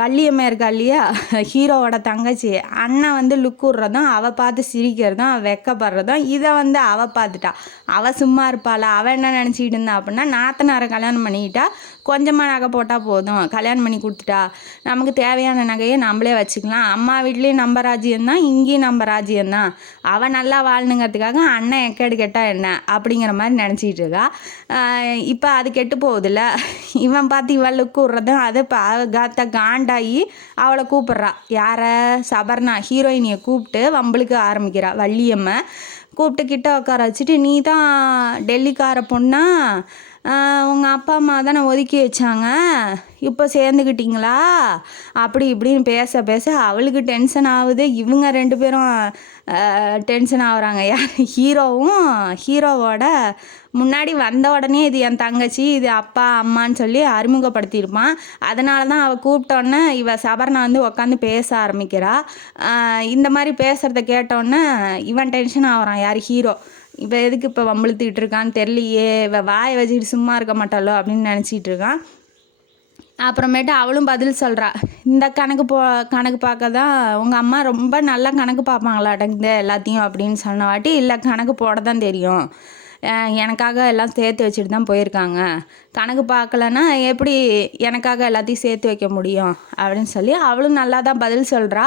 வள்ளியம்மா இருக்கா இல்லையா, ஹீரோவோட தங்கச்சி, அண்ணன் லுக் விட்றதும், அவள் பார்த்து சிரிக்கிறதும், அவள் வெக்கப்படுறதும், இதை அவள் பார்த்துட்டா. அவள் சும்மா இருப்பாளா, அவள் என்ன நினச்சிக்கிட்டு இருந்தா அப்படின்னா, நாத்தனாரை கல்யாணம் பண்ணிக்கிட்டா கொஞ்சமாக நகை போட்டால் போதும், கல்யாணம் பண்ணி கொடுத்துட்டா நமக்கு தேவையான நகையை நம்மளே வச்சுக்கலாம், அம்மா வீட்லேயும் நம்ம ராஜ்யம்தான், இங்கேயும் நம்ம ராஜ்யம்தான், அவள் நல்லா வாழணுங்கிறதுக்காக அண்ணன் எக்கேடு கேட்டால் என்ன அப்படிங்கிற மாதிரி நினச்சிக்கிட்டு இருக்கா. இப்போ அது கெட்டு போகுதுல்ல, இவன் பார்த்து இவள் லுக்கு விட்றதும், அது காண்டாகி அவளை கூப்பிட்றா. யாரை, சபர்னா ஹீரோயினியை கூப்பிட்டு வம்பளுக்கு ஆரம்பிக்கிறா. வள்ளியம்மை கூப்பிட்டு கிட்ட உட்கார வச்சுட்டு, நீ தான் டெல்லிக்கார பொண்ணா, உங்கள் அப்பா அம்மா தானே ஒதுக்கி வச்சாங்க, இப்போ சேர்ந்துக்கிட்டிங்களா அப்படி இப்படின்னு பேச பேச அவளுக்கு டென்ஷன் ஆகுது. இவங்க 2 பேரும் டென்ஷன் ஆகுறாங்க. யார், ஹீரோவும் ஹீரோவோட முன்னாடி வந்த உடனே இது என் தங்கச்சி, இது அப்பா அம்மான்னு சொல்லி அறிமுகப்படுத்தியிருப்பான். அதனால தான் அவள் கூப்பிட்டோன்னே இவள் சபர்னா உட்காந்து பேச ஆரம்பிக்கிறா. இந்த மாதிரி பேசுகிறத கேட்டோன்னே இவன் டென்ஷன் ஆகிறான், யார், ஹீரோ. இப்போ எதுக்கு இப்போ வம்பிழுத்துக்கிட்டு இருக்கான்னு தெரியலையே, இவள் வாயை வச்சுக்கிட்டு சும்மா இருக்க மாட்டாளோ அப்படின்னு நினச்சிட்டு இருக்கான். அப்புறமேட்டு அவளும் பதில் சொல்கிறா, இந்த கணக்கு பார்க்க தான் உங்கள் அம்மா ரொம்ப நல்லா கணக்கு பார்ப்பாங்களாட்டங்குது எல்லாத்தையும் அப்படின்னு சொன்ன வாட்டி, இல்லை கணக்கு போட தான் தெரியும், எனக்காக எல்லாம் சேர்த்து வச்சுட்டு தான் போயிருக்காங்க, கணக்கு பார்க்கலன்னா எப்படி எனக்காக எல்லாத்தையும் சேர்த்து வைக்க முடியும் அப்படின்னு சொல்லி அவளும் நல்லா தான் பதில் சொல்கிறா.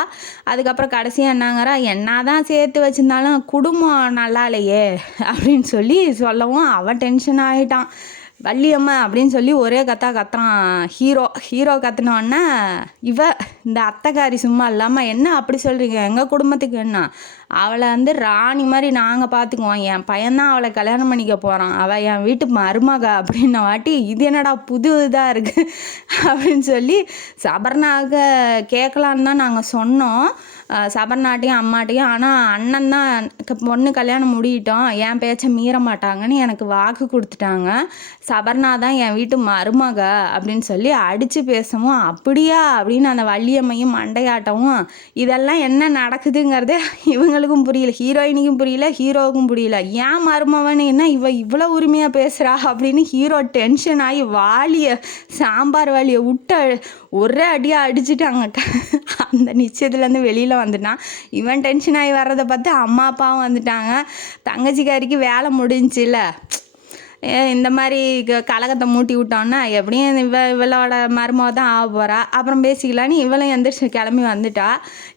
அதுக்கப்புறம் கடைசியாக என்னங்கிறா, என்ன தான் சேர்த்து வச்சுருந்தாலும் குடும்பம் நல்லா இல்லையே அப்படின்னு சொல்லவும் அவன் டென்ஷன் ஆகிட்டான். வள்ளியம்மா அப்படின்னு சொல்லி ஒரே கத்துறான் ஹீரோ கத்துனோடனே இந்த அத்தைக்காரி சும்மா இல்லாமல், என்ன அப்படி சொல்கிறீங்க, எங்கள் குடும்பத்துக்கு என்ன, அவளை ராணி மாதிரி நாங்கள் பார்த்துக்குவோம், என் பையன்தான் அவளை கல்யாணம் பண்ணிக்க போகிறான், அவள் என் வீட்டு மருமக அப்படின்ன வாட்டி, இது என்னடா புது இதாக இருக்குது அப்படின்னு சொல்லி சபர்னாக கேட்கலான்னு தான் நாங்கள் சொன்னோம், சபர்னாட்டையும் அம்மாட்டையும். ஆனால் அண்ணன் தான் பொண்ணு கல்யாணம் முடியிட்டோம், என் பேச்சை மீற மாட்டாங்கன்னு எனக்கு வாக்கு கொடுத்துட்டாங்க, சபர்னா தான் என் வீட்டு மருமக அப்படின்னு சொல்லி அடித்து பேசவும், அப்படியா அப்படின்னு அந்த வள்ளியம்மையும் மண்டையாட்டவும், இதெல்லாம் என்ன நடக்குதுங்கிறதே இவங்களுக்கும் புரியல, ஹீரோயினிக்கும் புரியல, ஹீரோவுக்கும் புரியல. ஏன் மருமவன்னு என்ன இவ்வளோ உரிமையாக பேசுகிறா அப்படின்னு ஹீரோ டென்ஷன் ஆகி சாம்பார் வாளியை விட்டு ஒரே அடியாக அடிச்சுட்டு அந்த நிச்சயத்துலேருந்து வெளியில் வந்துட்டான். இவன் டென்ஷன் ஆகி வர்றதை பார்த்து அம்மா அப்பாவும் வந்துட்டாங்க. தங்கச்சிக்காரிக்கு வேலை முடிஞ்சில்ல, இந்த மாதிரி கலகத்தை மூட்டி விட்டோன்னா எப்படியும் இவளோட மருமக தான் ஆக போகிறா, அப்புறம் பேசிக்கலான்னு இவளும் எந்திரிச்சு கிளம்பி வந்துட்டா.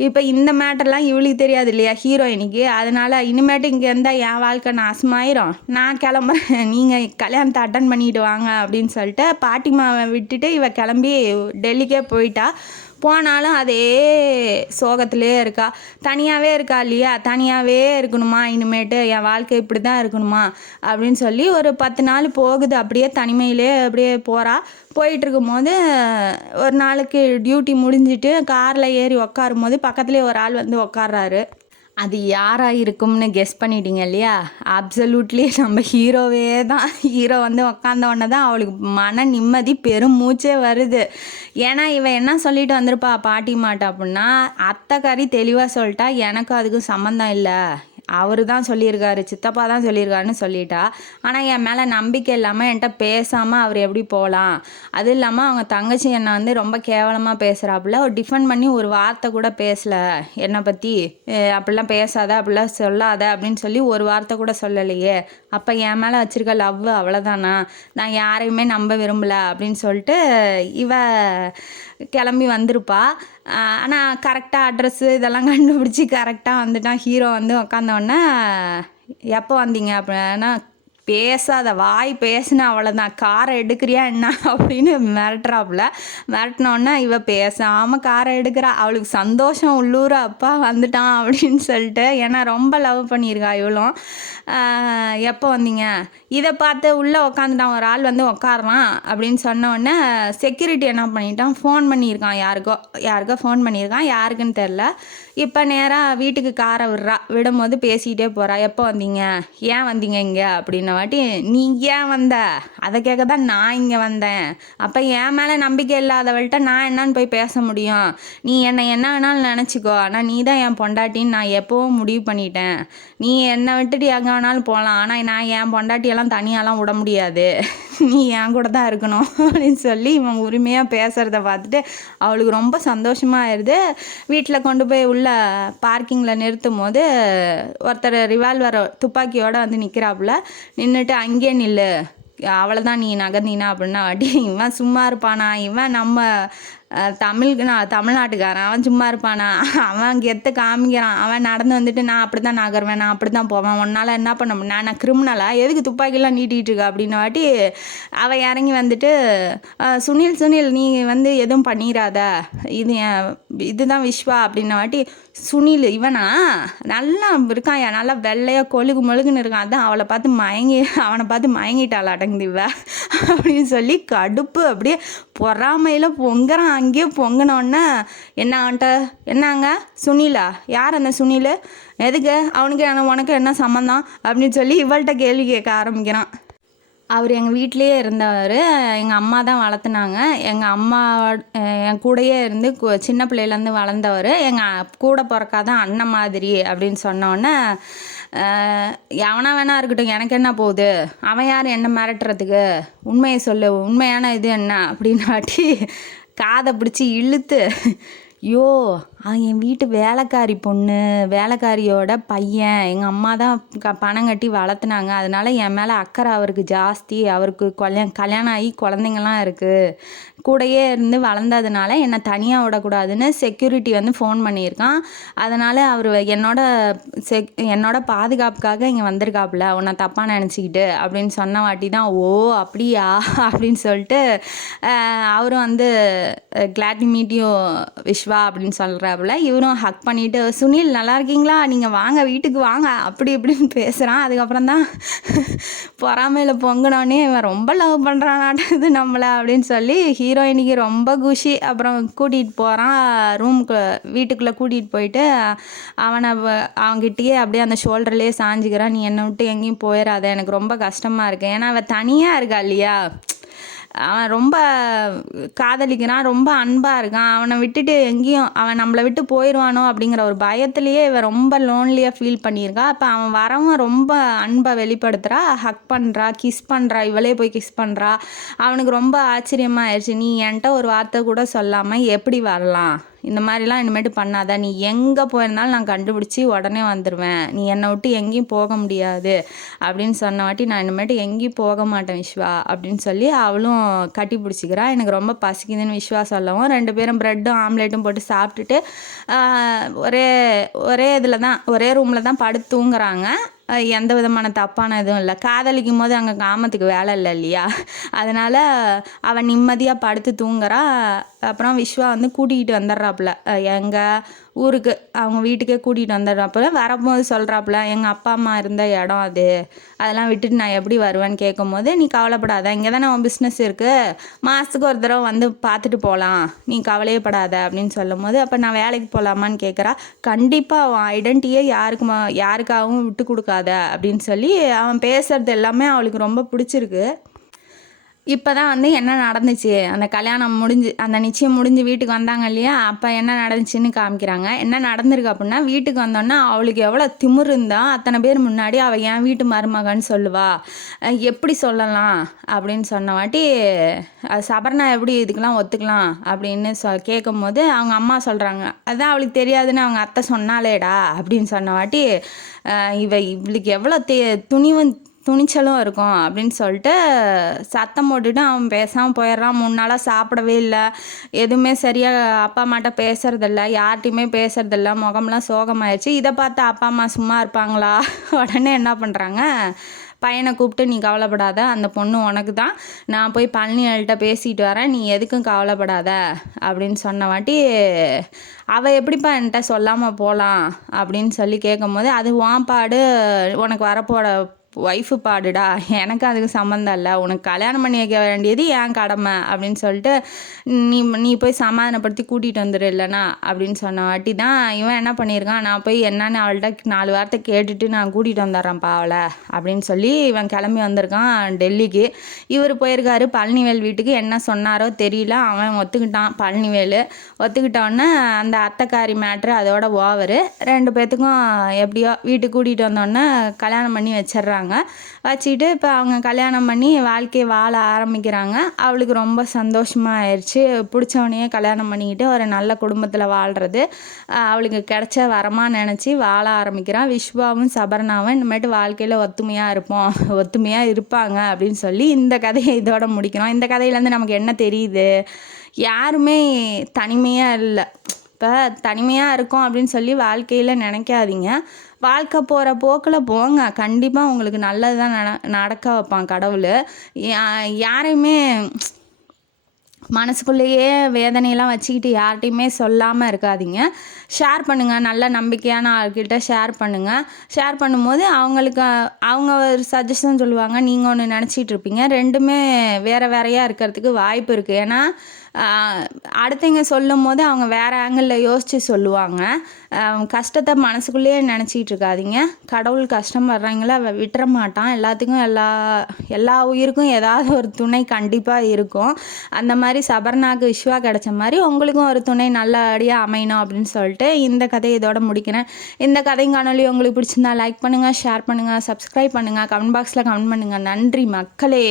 இப்போ இந்த மேட்டர்லாம் இவளுக்கு தெரியாது இல்லையா ஹீரோயினிக்கு, அதனால் இனிமேட்டு இங்கே இருந்தால் என் வாழ்க்கை நாசமாயிரும், நான் கிளம்புறேன், நீங்கள் கல்யாணத்தை அட்டன் பண்ணிட்டு வாங்க அப்படின்னு சொல்லிட்டு பாட்டிமாவை விட்டுட்டு இவள் கிளம்பி டெல்லிக்கே போயிட்டா. போனாலும் அதே சோகத்திலே இருக்கா. தனியாகவே இருக்கா இல்லையா, தனியாகவே இருக்கணுமா இனிமேட்டு, என் வாழ்க்கை இப்படி தான் இருக்கணுமா அப்படின்னு சொல்லி ஒரு 10 நாள் போகுது. அப்படியே தனிமையிலே அப்படியே போயிட்டுருக்கும் போது ஒரு நாளைக்கு டியூட்டி முடிஞ்சிட்டு காரில் ஏறி உக்காரும் போது பக்கத்துலேயே ஒரு ஆள் வந்து உக்காடுறாரு. அது யாராக இருக்கும்னு கெஸ் பண்ணிட்டீங்க இல்லையா? அப்சல்யூட்லி நம்ம ஹீரோவே தான். ஹீரோ வந்து உக்காந்த உடனே தான் அவளுக்கு மன நிம்மதி பெரும் மூச்சே வருது. ஏன்னா இவன் என்ன சொல்லிட்டு வந்திருப்பா பாட்டி மாட்டா அப்படின்னா, அத்தைக்காரி தெளிவாக சொல்லிட்டா, எனக்கும் அதுக்கும் சம்மந்தம் இல்லை, அவர் தான் சொல்லியிருக்காரு, சித்தப்பா தான் சொல்லியிருக்காருன்னு சொல்லிட்டா. ஆனால் என் மேலே நம்பிக்கை இல்லாமல் என்கிட்ட பேசாமல் அவர் எப்படி போகலாம்? அதுவும் இல்லாமல் அவங்க தங்கச்சி என்னை வந்து ரொம்ப கேவலமாக பேசுகிறாப்புல. ஒரு டிஃபெண்ட் பண்ணி ஒரு வார்த்தை கூட பேசலை என்னை பற்றி. அப்படிலாம் பேசாத, அப்படிலாம் சொல்லாத அப்படின்னு சொல்லி ஒரு வார்த்தை கூட சொல்லலையே. அப்போ என் மேலே வச்சுருக்க லவ் அவ்வளோதானா? நான் யாரையுமே நம்ப விரும்பலை அப்படின்னு சொல்லிட்டு இவ கிளம்பி வந்திருப்பா. ஆனால் கரெக்டாக அட்ரஸ்ஸு இதெல்லாம் கண்டுபிடிச்சி கரெக்டாக வந்துட்டான். ஹீரோ வந்து உக்காந்தோடனே, எப்போ வந்தீங்க அப்படின்னா, பேசாத, வாய் பேசுனா அவ்வளோதான், காரை எடுக்கிறியா என்ன அப்படின்னு மிரட்டுறாப்புல. மிரட்டினோடனே இவ பேசாமல் காரை எடுக்கிறா. அவளுக்கு சந்தோஷம் உள்ளூர், அப்பா வந்துட்டான் அப்படின்னு சொல்லிட்டு. ஏன்னா ரொம்ப லவ் பண்ணியிருக்கா இவளும். எப்போ வந்தீங்க? இதை பார்த்து உள்ளே உக்காந்துட்டான் ஒரு ஆள் வந்து உக்காடுறான் அப்படின்னு சொன்னோடனே செக்யூரிட்டி என்ன பண்ணிட்டான், ஃபோன் பண்ணியிருக்கான், யாருக்கோ ஃபோன் பண்ணியிருக்கான், யாருக்குன்னு தெரில. இப்போ நேராக வீட்டுக்கு காரை விடும்போது பேசிக்கிட்டே போகிறா. எப்போ வந்தீங்க, ஏன் வந்தீங்க இங்கே அப்படின்ன வாட்டி, நீ ஏன் வந்த அதை கேட்க தான் நான் இங்கே வந்தேன். அப்போ என் மேலே நம்பிக்கை இல்லாதவள்கிட்ட நான் என்னன்னு போய் பேச முடியும்? நீ என்னை என்ன வேணாலும் நினச்சிக்கோ, ஆனால் நீ தான் என் பொண்டாட்டின்னு நான் எப்போவும் முடிவு பண்ணிட்டேன். நீ என்னை விட்டுட்டு எங்கே வேணாலும் போகலாம், ஆனால் நான் என் பொண்டாட்டியெல்லாம் தனியாலாம் விட முடியாது, நீ என் கூட தான் இருக்கணும் அப்படின்னு சொல்லி இவன் உரிமையாக பேசுகிறத பார்த்துட்டு அவளுக்கு ரொம்ப சந்தோஷமாக ஆயிடுது. வீட்டில் கொண்டு போய் உள்ள பார்க்கிங்கில் நிறுத்தும் போது ஒருத்தர் ரிவால்வர் துப்பாக்கியோடு வந்து நிற்கிறாப்புல. நின்றுட்டு அங்கேயே நில்லு, அவ்வளோதான், நீ நகர்ந்தீனா அப்படின்னா வாட்டி இவன் சும்மா இருப்பானா? இவன் நம்ம தமிழ்நாட்டுக்காரன், அவன் சும்மா இருப்பானா? அவன் கெத்து காமிக்கிறான். அவன் நடந்து வந்துட்டு நான் அப்படி தான் நகருவேன், நான் அப்படி தான் போவேன், உன்னால் என்ன பண்ண முடியும், நான் கிரிமினலா, எதுக்கு துப்பாக்கிலாம் நீட்டிகிட்டு இருக்கா அப்படின்ன வாட்டி அவன் இறங்கி வந்துட்டு, சுனில் நீ வந்து எதுவும் பண்ணிடாத, இதுதான் விஸ்வா அப்படின்ன வாட்டி, சுனில் இவனா நல்லா இருக்கான், நல்லா வெள்ளையாக கொழுகுன்னு இருக்கான், அதான் அவனை பார்த்து மயங்கிட்டாள் அடங்குது இவ அப்படின்னு சொல்லி கடுப்பு அப்படியே பொறாமையில் பொங்குறான். அங்கேயே பொங்கினோடனே என்னங்க சுனிலா, யார் அந்த சுனில், எதுக்கு அவனுக்கு உனக்கு என்ன சம்மந்தம் அப்படின்னு சொல்லி இவள்கிட்ட கேள்வி கேட்க ஆரம்பிக்கிறான். அவர் எங்கள் வீட்டிலையே இருந்தவர், எங்கள் அம்மா தான் வளர்த்துனாங்க. எங்கள் அம்மா என் கூடயே இருந்து சின்ன பிள்ளையிலேருந்து வளர்ந்தவர், எங்கள் கூட பிறக்காத அண்ணன் மாதிரி அப்படின்னு சொன்னோன்னே, எவனா வேணா இருக்கட்டும், எனக்கு என்ன போகுது, அவன் யார் என்ன மிரட்டுறதுக்கு, உண்மையை சொல்லு, உண்மையான இது என்ன அப்படின்னு வாட்டி காதை பிடிச்சி இழுத்து, ஐயோ என் வீட்டு வேலைக்காரி பொண்ணு, வேலைக்காரியோட பையன், எங்கள் அம்மா தான் பணம் கட்டி வளர்த்துனாங்க, அதனால என் மேலே அக்கறை அவருக்கு ஜாஸ்தி, அவருக்கு கல்யாணம் ஆகி குழந்தைங்கள்லாம் இருக்குது, கூடையே இருந்து வளர்ந்ததுனால என்னை தனியாக விடக்கூடாதுன்னு செக்யூரிட்டி வந்து ஃபோன் பண்ணியிருக்கான். அதனால் அவர் என்னோட பாதுகாப்புக்காக இங்கே வந்திருக்காப்புல, உன்னை தப்பாக நினச்சிக்கிட்டு அப்படின்னு சொன்ன வாட்டி தான், ஓ அப்படியா அப்படின்னு சொல்லிட்டு அவரும் வந்து glad to meet you Vishwa அப்படின்னு சொல்கிறாப்புல. இவரும் ஹக் பண்ணிவிட்டு, சுனில் நல்லா இருக்கீங்களா, நீங்கள் வாங்க வீட்டுக்கு வாங்க அப்படி இப்படின்னு பேசுகிறான். அதுக்கப்புறம் தான் பொறாமையில் பொங்கினோடனே இவன் ரொம்ப லவ் பண்ணுறானாட்டது நம்மளை அப்படின்னு சொல்லி ஹீரோயினிக்கு ரொம்ப குஷி. அப்புறம் கூட்டிகிட்டு போகிறான் வீட்டுக்குள்ளே கூட்டிகிட்டு போயிட்டு அவன்கிட்டயே அப்படியே அந்த ஷோல்டர்லேயே சாஞ்சிக்கிறான். நீ என்னை விட்டு எங்கேயும் போயிடாத, எனக்கு ரொம்ப கஷ்டமாக இருக்குது. ஏன்னா அவள் தனியாக இருக்கா இல்லையா, அவன் ரொம்ப காதலிக்கிறான், ரொம்ப அன்பாக இருக்கான், அவனை விட்டுட்டு எங்கேயும் அவன் நம்மளை விட்டு போயிடுவானோ அப்படிங்கிற ஒரு பயத்துலேயே இவன் ரொம்ப லோன்லியாக ஃபீல் பண்ணியிருக்கா. அப்போ அவன் வரவன் ரொம்ப அன்பை வெளிப்படுத்துகிறா, ஹக் பண்ணுறா, கிஸ் பண்ணுறா, இவளே போய் கிஸ் பண்ணுறா. அவனுக்கு ரொம்ப ஆச்சரியமாக ஆயிடுச்சு. நீ என்கிட்ட ஒரு வார்த்தை கூட சொல்லாமல் எப்படி வரலாம், இந்த மாதிரிலாம் இனிமேட்டு பண்ணாத, நீ எங்கே போயிருந்தாலும் நான் கண்டுபிடிச்சி உடனே வந்துடுவேன், நீ என்னை விட்டு எங்கேயும் போக முடியாது அப்படின்னு சொன்ன வாட்டி, நான் இனிமேட்டு எங்கேயும் போக மாட்டேன் விஸ்வா அப்படின்னு சொல்லி அவளும் கட்டி பிடிச்சிக்கிறா. எனக்கு ரொம்ப பசிக்குதுன்னு விஸ்வா சொல்லவும் 2 பேரும் ப்ரெட்டும் ஆம்லேட்டும் போட்டு சாப்பிட்டுட்டு ஒரே இதில் தான், ஒரே ரூமில் தான் படுத்து தூங்குறாங்க. எந்த விதமான தப்பான எதுவும் இல்லை. காதலிக்கும் போது அங்கே காமத்துக்கு வேலை இல்லை இல்லையா? அதனால் அவன் நிம்மதியாக படுத்து தூங்குறா. அப்புறம் விஸ்வா வந்து கூட்டிகிட்டு வந்துடுறாப்புல எங்கள் ஊருக்கு, அவங்க வீட்டுக்கே கூட்டிகிட்டு வந்துடுறாப்புல. வரும்போது சொல்கிறாப்புல, எங்கள் அப்பா அம்மா இருந்த இடம் அது, அதெல்லாம் விட்டுட்டு நான் எப்படி வருவேன்னு கேட்கும்போது, நீ கவலைப்படாத, இங்கே தானே உன் பிஸ்னஸ் இருக்குது, மாதத்துக்கு ஒரு தடவை வந்து பார்த்துட்டு போகலாம், நீ கவலையே படாத அப்படின்னு சொல்லும் போது, அப்போ நான் வேலைக்கு போகலாமான்னு கேட்குறா. கண்டிப்பாக அவன் ஐடென்டிட்டியே யாருக்காகவும் விட்டு கொடுக்காத அப்படின்னு சொல்லி அவன் பேசுகிறது எல்லாமே அவளுக்கு ரொம்ப பிடிச்சிருக்கு. இப்போ தான் வந்து என்ன நடந்துச்சு, அந்த கல்யாணம் முடிஞ்சு அந்த நிச்சயம் முடிஞ்சு வீட்டுக்கு வந்தாங்க இல்லையா, அப்போ என்ன நடந்துச்சுன்னு காமிக்கிறாங்க. என்ன நடந்திருக்கு அப்படின்னா, வீட்டுக்கு வந்தோன்னா அவளுக்கு எவ்வளோ திமிரு இருந்தால் அத்தனை பேர் முன்னாடி அவள் என் வீட்டு மருமகன்னு சொல்லுவா, எப்படி சொல்லலாம் அப்படின்னு சொன்ன வாட்டி, சபர்ணா எப்படி இதுக்கெலாம் ஒத்துக்கலாம் அப்படின்னு கேட்கும் போது அவங்க அம்மா சொல்கிறாங்க, அதான் அவளுக்கு தெரியாதுன்னு அவங்க அத்தை சொன்னாலேடா அப்படின்னு சொன்ன வாட்டி, இவளுக்கு எவ்வளோ துணிச்சலும் இருக்கும் அப்படின்னு சொல்லிட்டு சத்தம் போட்டுட்டு அவன் பேசாமல் போயிடுறான். 3 நாளாக சாப்பிடவே இல்லை, எதுவுமே சரியாக அப்பா அம்மாட்ட பேசுறதில்ல, யார்கிட்டையுமே பேசுறதில்ல, முகம்லாம் சோகமாயிடுச்சு. இதை பார்த்து அப்பா அம்மா சும்மா இருப்பாங்களா? உடனே என்ன பண்ணுறாங்க, பையனை கூப்பிட்டு, நீ கவலைப்படாத, அந்த பொண்ணு உனக்கு தான், நான் போய் பழனிகள்கிட்ட பேசிட்டு வரேன், நீ எதுக்கும் கவலைப்படாத அப்படின்னு சொன்ன வாட்டி, அவள் எப்படிப்பா என்கிட்ட சொல்லாமல் போகலாம் அப்படின்னு சொல்லி கேட்கும் போது, அது உன் பாடு, உனக்கு வரப்போட ஒய்ஃபு பாடுடா, எனக்கு அதுக்கு சம்மந்தம் இல்லை, உனக்கு கல்யாணம் பண்ணி வைக்க வேண்டியது என் கடமை அப்படின்னு சொல்லிட்டு நீ போய் சமாதானப்படுத்தி கூட்டிகிட்டு வந்துடு இல்லைனா அப்படின்னு சொன்ன வாட்டி தான் இவன் என்ன பண்ணியிருக்கான், நான் போய் என்னன்னு அவள்கிட்ட 4 வார்த்தை கேட்டுட்டு நான் கூட்டிகிட்டு வந்துடுறேன்ப்பா அவளை அப்படின்னு சொல்லி இவன் கிளம்பி வந்திருக்கான் டெல்லிக்கு. இவர் போயிருக்காரு பழனிவேல் வீட்டுக்கு. என்ன சொன்னாரோ தெரியல, அவன் ஒத்துக்கிட்டான். பழனிவேல் ஒத்துக்கிட்டோன்னே அந்த அத்தைக்காரி மேட்ரு அதோட ஓவரு. 2 பேர்த்துக்கும் எப்படியோ வீட்டுக்கு கூட்டிகிட்டு வந்தோடனே கல்யாணம் பண்ணி வச்சிட்றாங்க. வச்சுக்கிட்டு இப்போ அவங்க கல்யாணம் பண்ணி வாழ்க்கையை வாழ ஆரம்பிக்கிறாங்க. அவளுக்கு ரொம்ப சந்தோஷமாக ஆயிடுச்சு. பிடிச்சவனையே கல்யாணம் பண்ணிக்கிட்டு ஒரு நல்ல குடும்பத்தில் வாழ்கிறது அவளுக்கு கிடைச்ச வரமாக நினச்சி வாழ ஆரம்பிக்கிறான். விஸ்வாவும் சபர்ணாவும் இனிமேட்டு வாழ்க்கையில் ஒத்துமையாக இருப்பாங்க அப்படின்னு சொல்லி இந்த கதையை இதோட முடிக்கிறோம். இந்த கதையிலேருந்து நமக்கு என்ன தெரியுது, யாருமே தனிமையாக இல்லை. இப்போ தனிமையாக இருக்கும் அப்படின்னு சொல்லி வாழ்க்கையில் நினைக்காதீங்க. வாழ்க்கை போகிற போக்கில் போங்க, கண்டிப்பாக உங்களுக்கு நல்லது தான் நடக்க வைப்பான் கடவுள். யாரையுமே மனசுக்குள்ளேயே வேதனையெல்லாம் வச்சுக்கிட்டு யார்கிட்டையுமே சொல்லாமல் இருக்காதீங்க. ஷேர் பண்ணுங்கள், நல்ல நம்பிக்கையான ஆள்கிட்ட ஷேர் பண்ணுங்கள். ஷேர் பண்ணும்போது அவங்க ஒரு சஜஷன் சொல்லுவாங்க, நீங்கள் ஒன்று நினச்சிட்டு இருப்பீங்க. ரெண்டுமே வேறையாக இருக்கிறதுக்கு வாய்ப்பு இருக்குது. ஏன்னா அடுத்தவங்க சொல்லும் போது அவங்க வேறு ஆங்கிளில் யோசித்து சொல்லுவாங்க. கஷ்டத்தை மனசுக்குள்ளேயே நினச்சிக்கிட்டு இருக்காதீங்க. கடவுள் கஷ்டம் வர்றவங்கள விட்டுற மாட்டான். எல்லாத்துக்கும் எல்லா உயிருக்கும் ஏதாவது ஒரு துணை கண்டிப்பாக இருக்கும். அந்த மாதிரி சபர்ணாக்கு விஸ்வா கிடைச்ச மாதிரி உங்களுக்கும் ஒரு துணை நல்லபடியாக அமையணும் அப்படின்னு சொல்லிட்டு இந்த கதையை இதோட முடிக்கிறேன். இந்த கதை காணொலி உங்களுக்கு பிடிச்சிருந்தா லைக் பண்ணுங்கள், ஷேர் பண்ணுங்கள், சப்ஸ்கிரைப் பண்ணுங்கள், கமெண்ட் பாக்ஸில் கமெண்ட் பண்ணுங்கள். நன்றி மக்களே.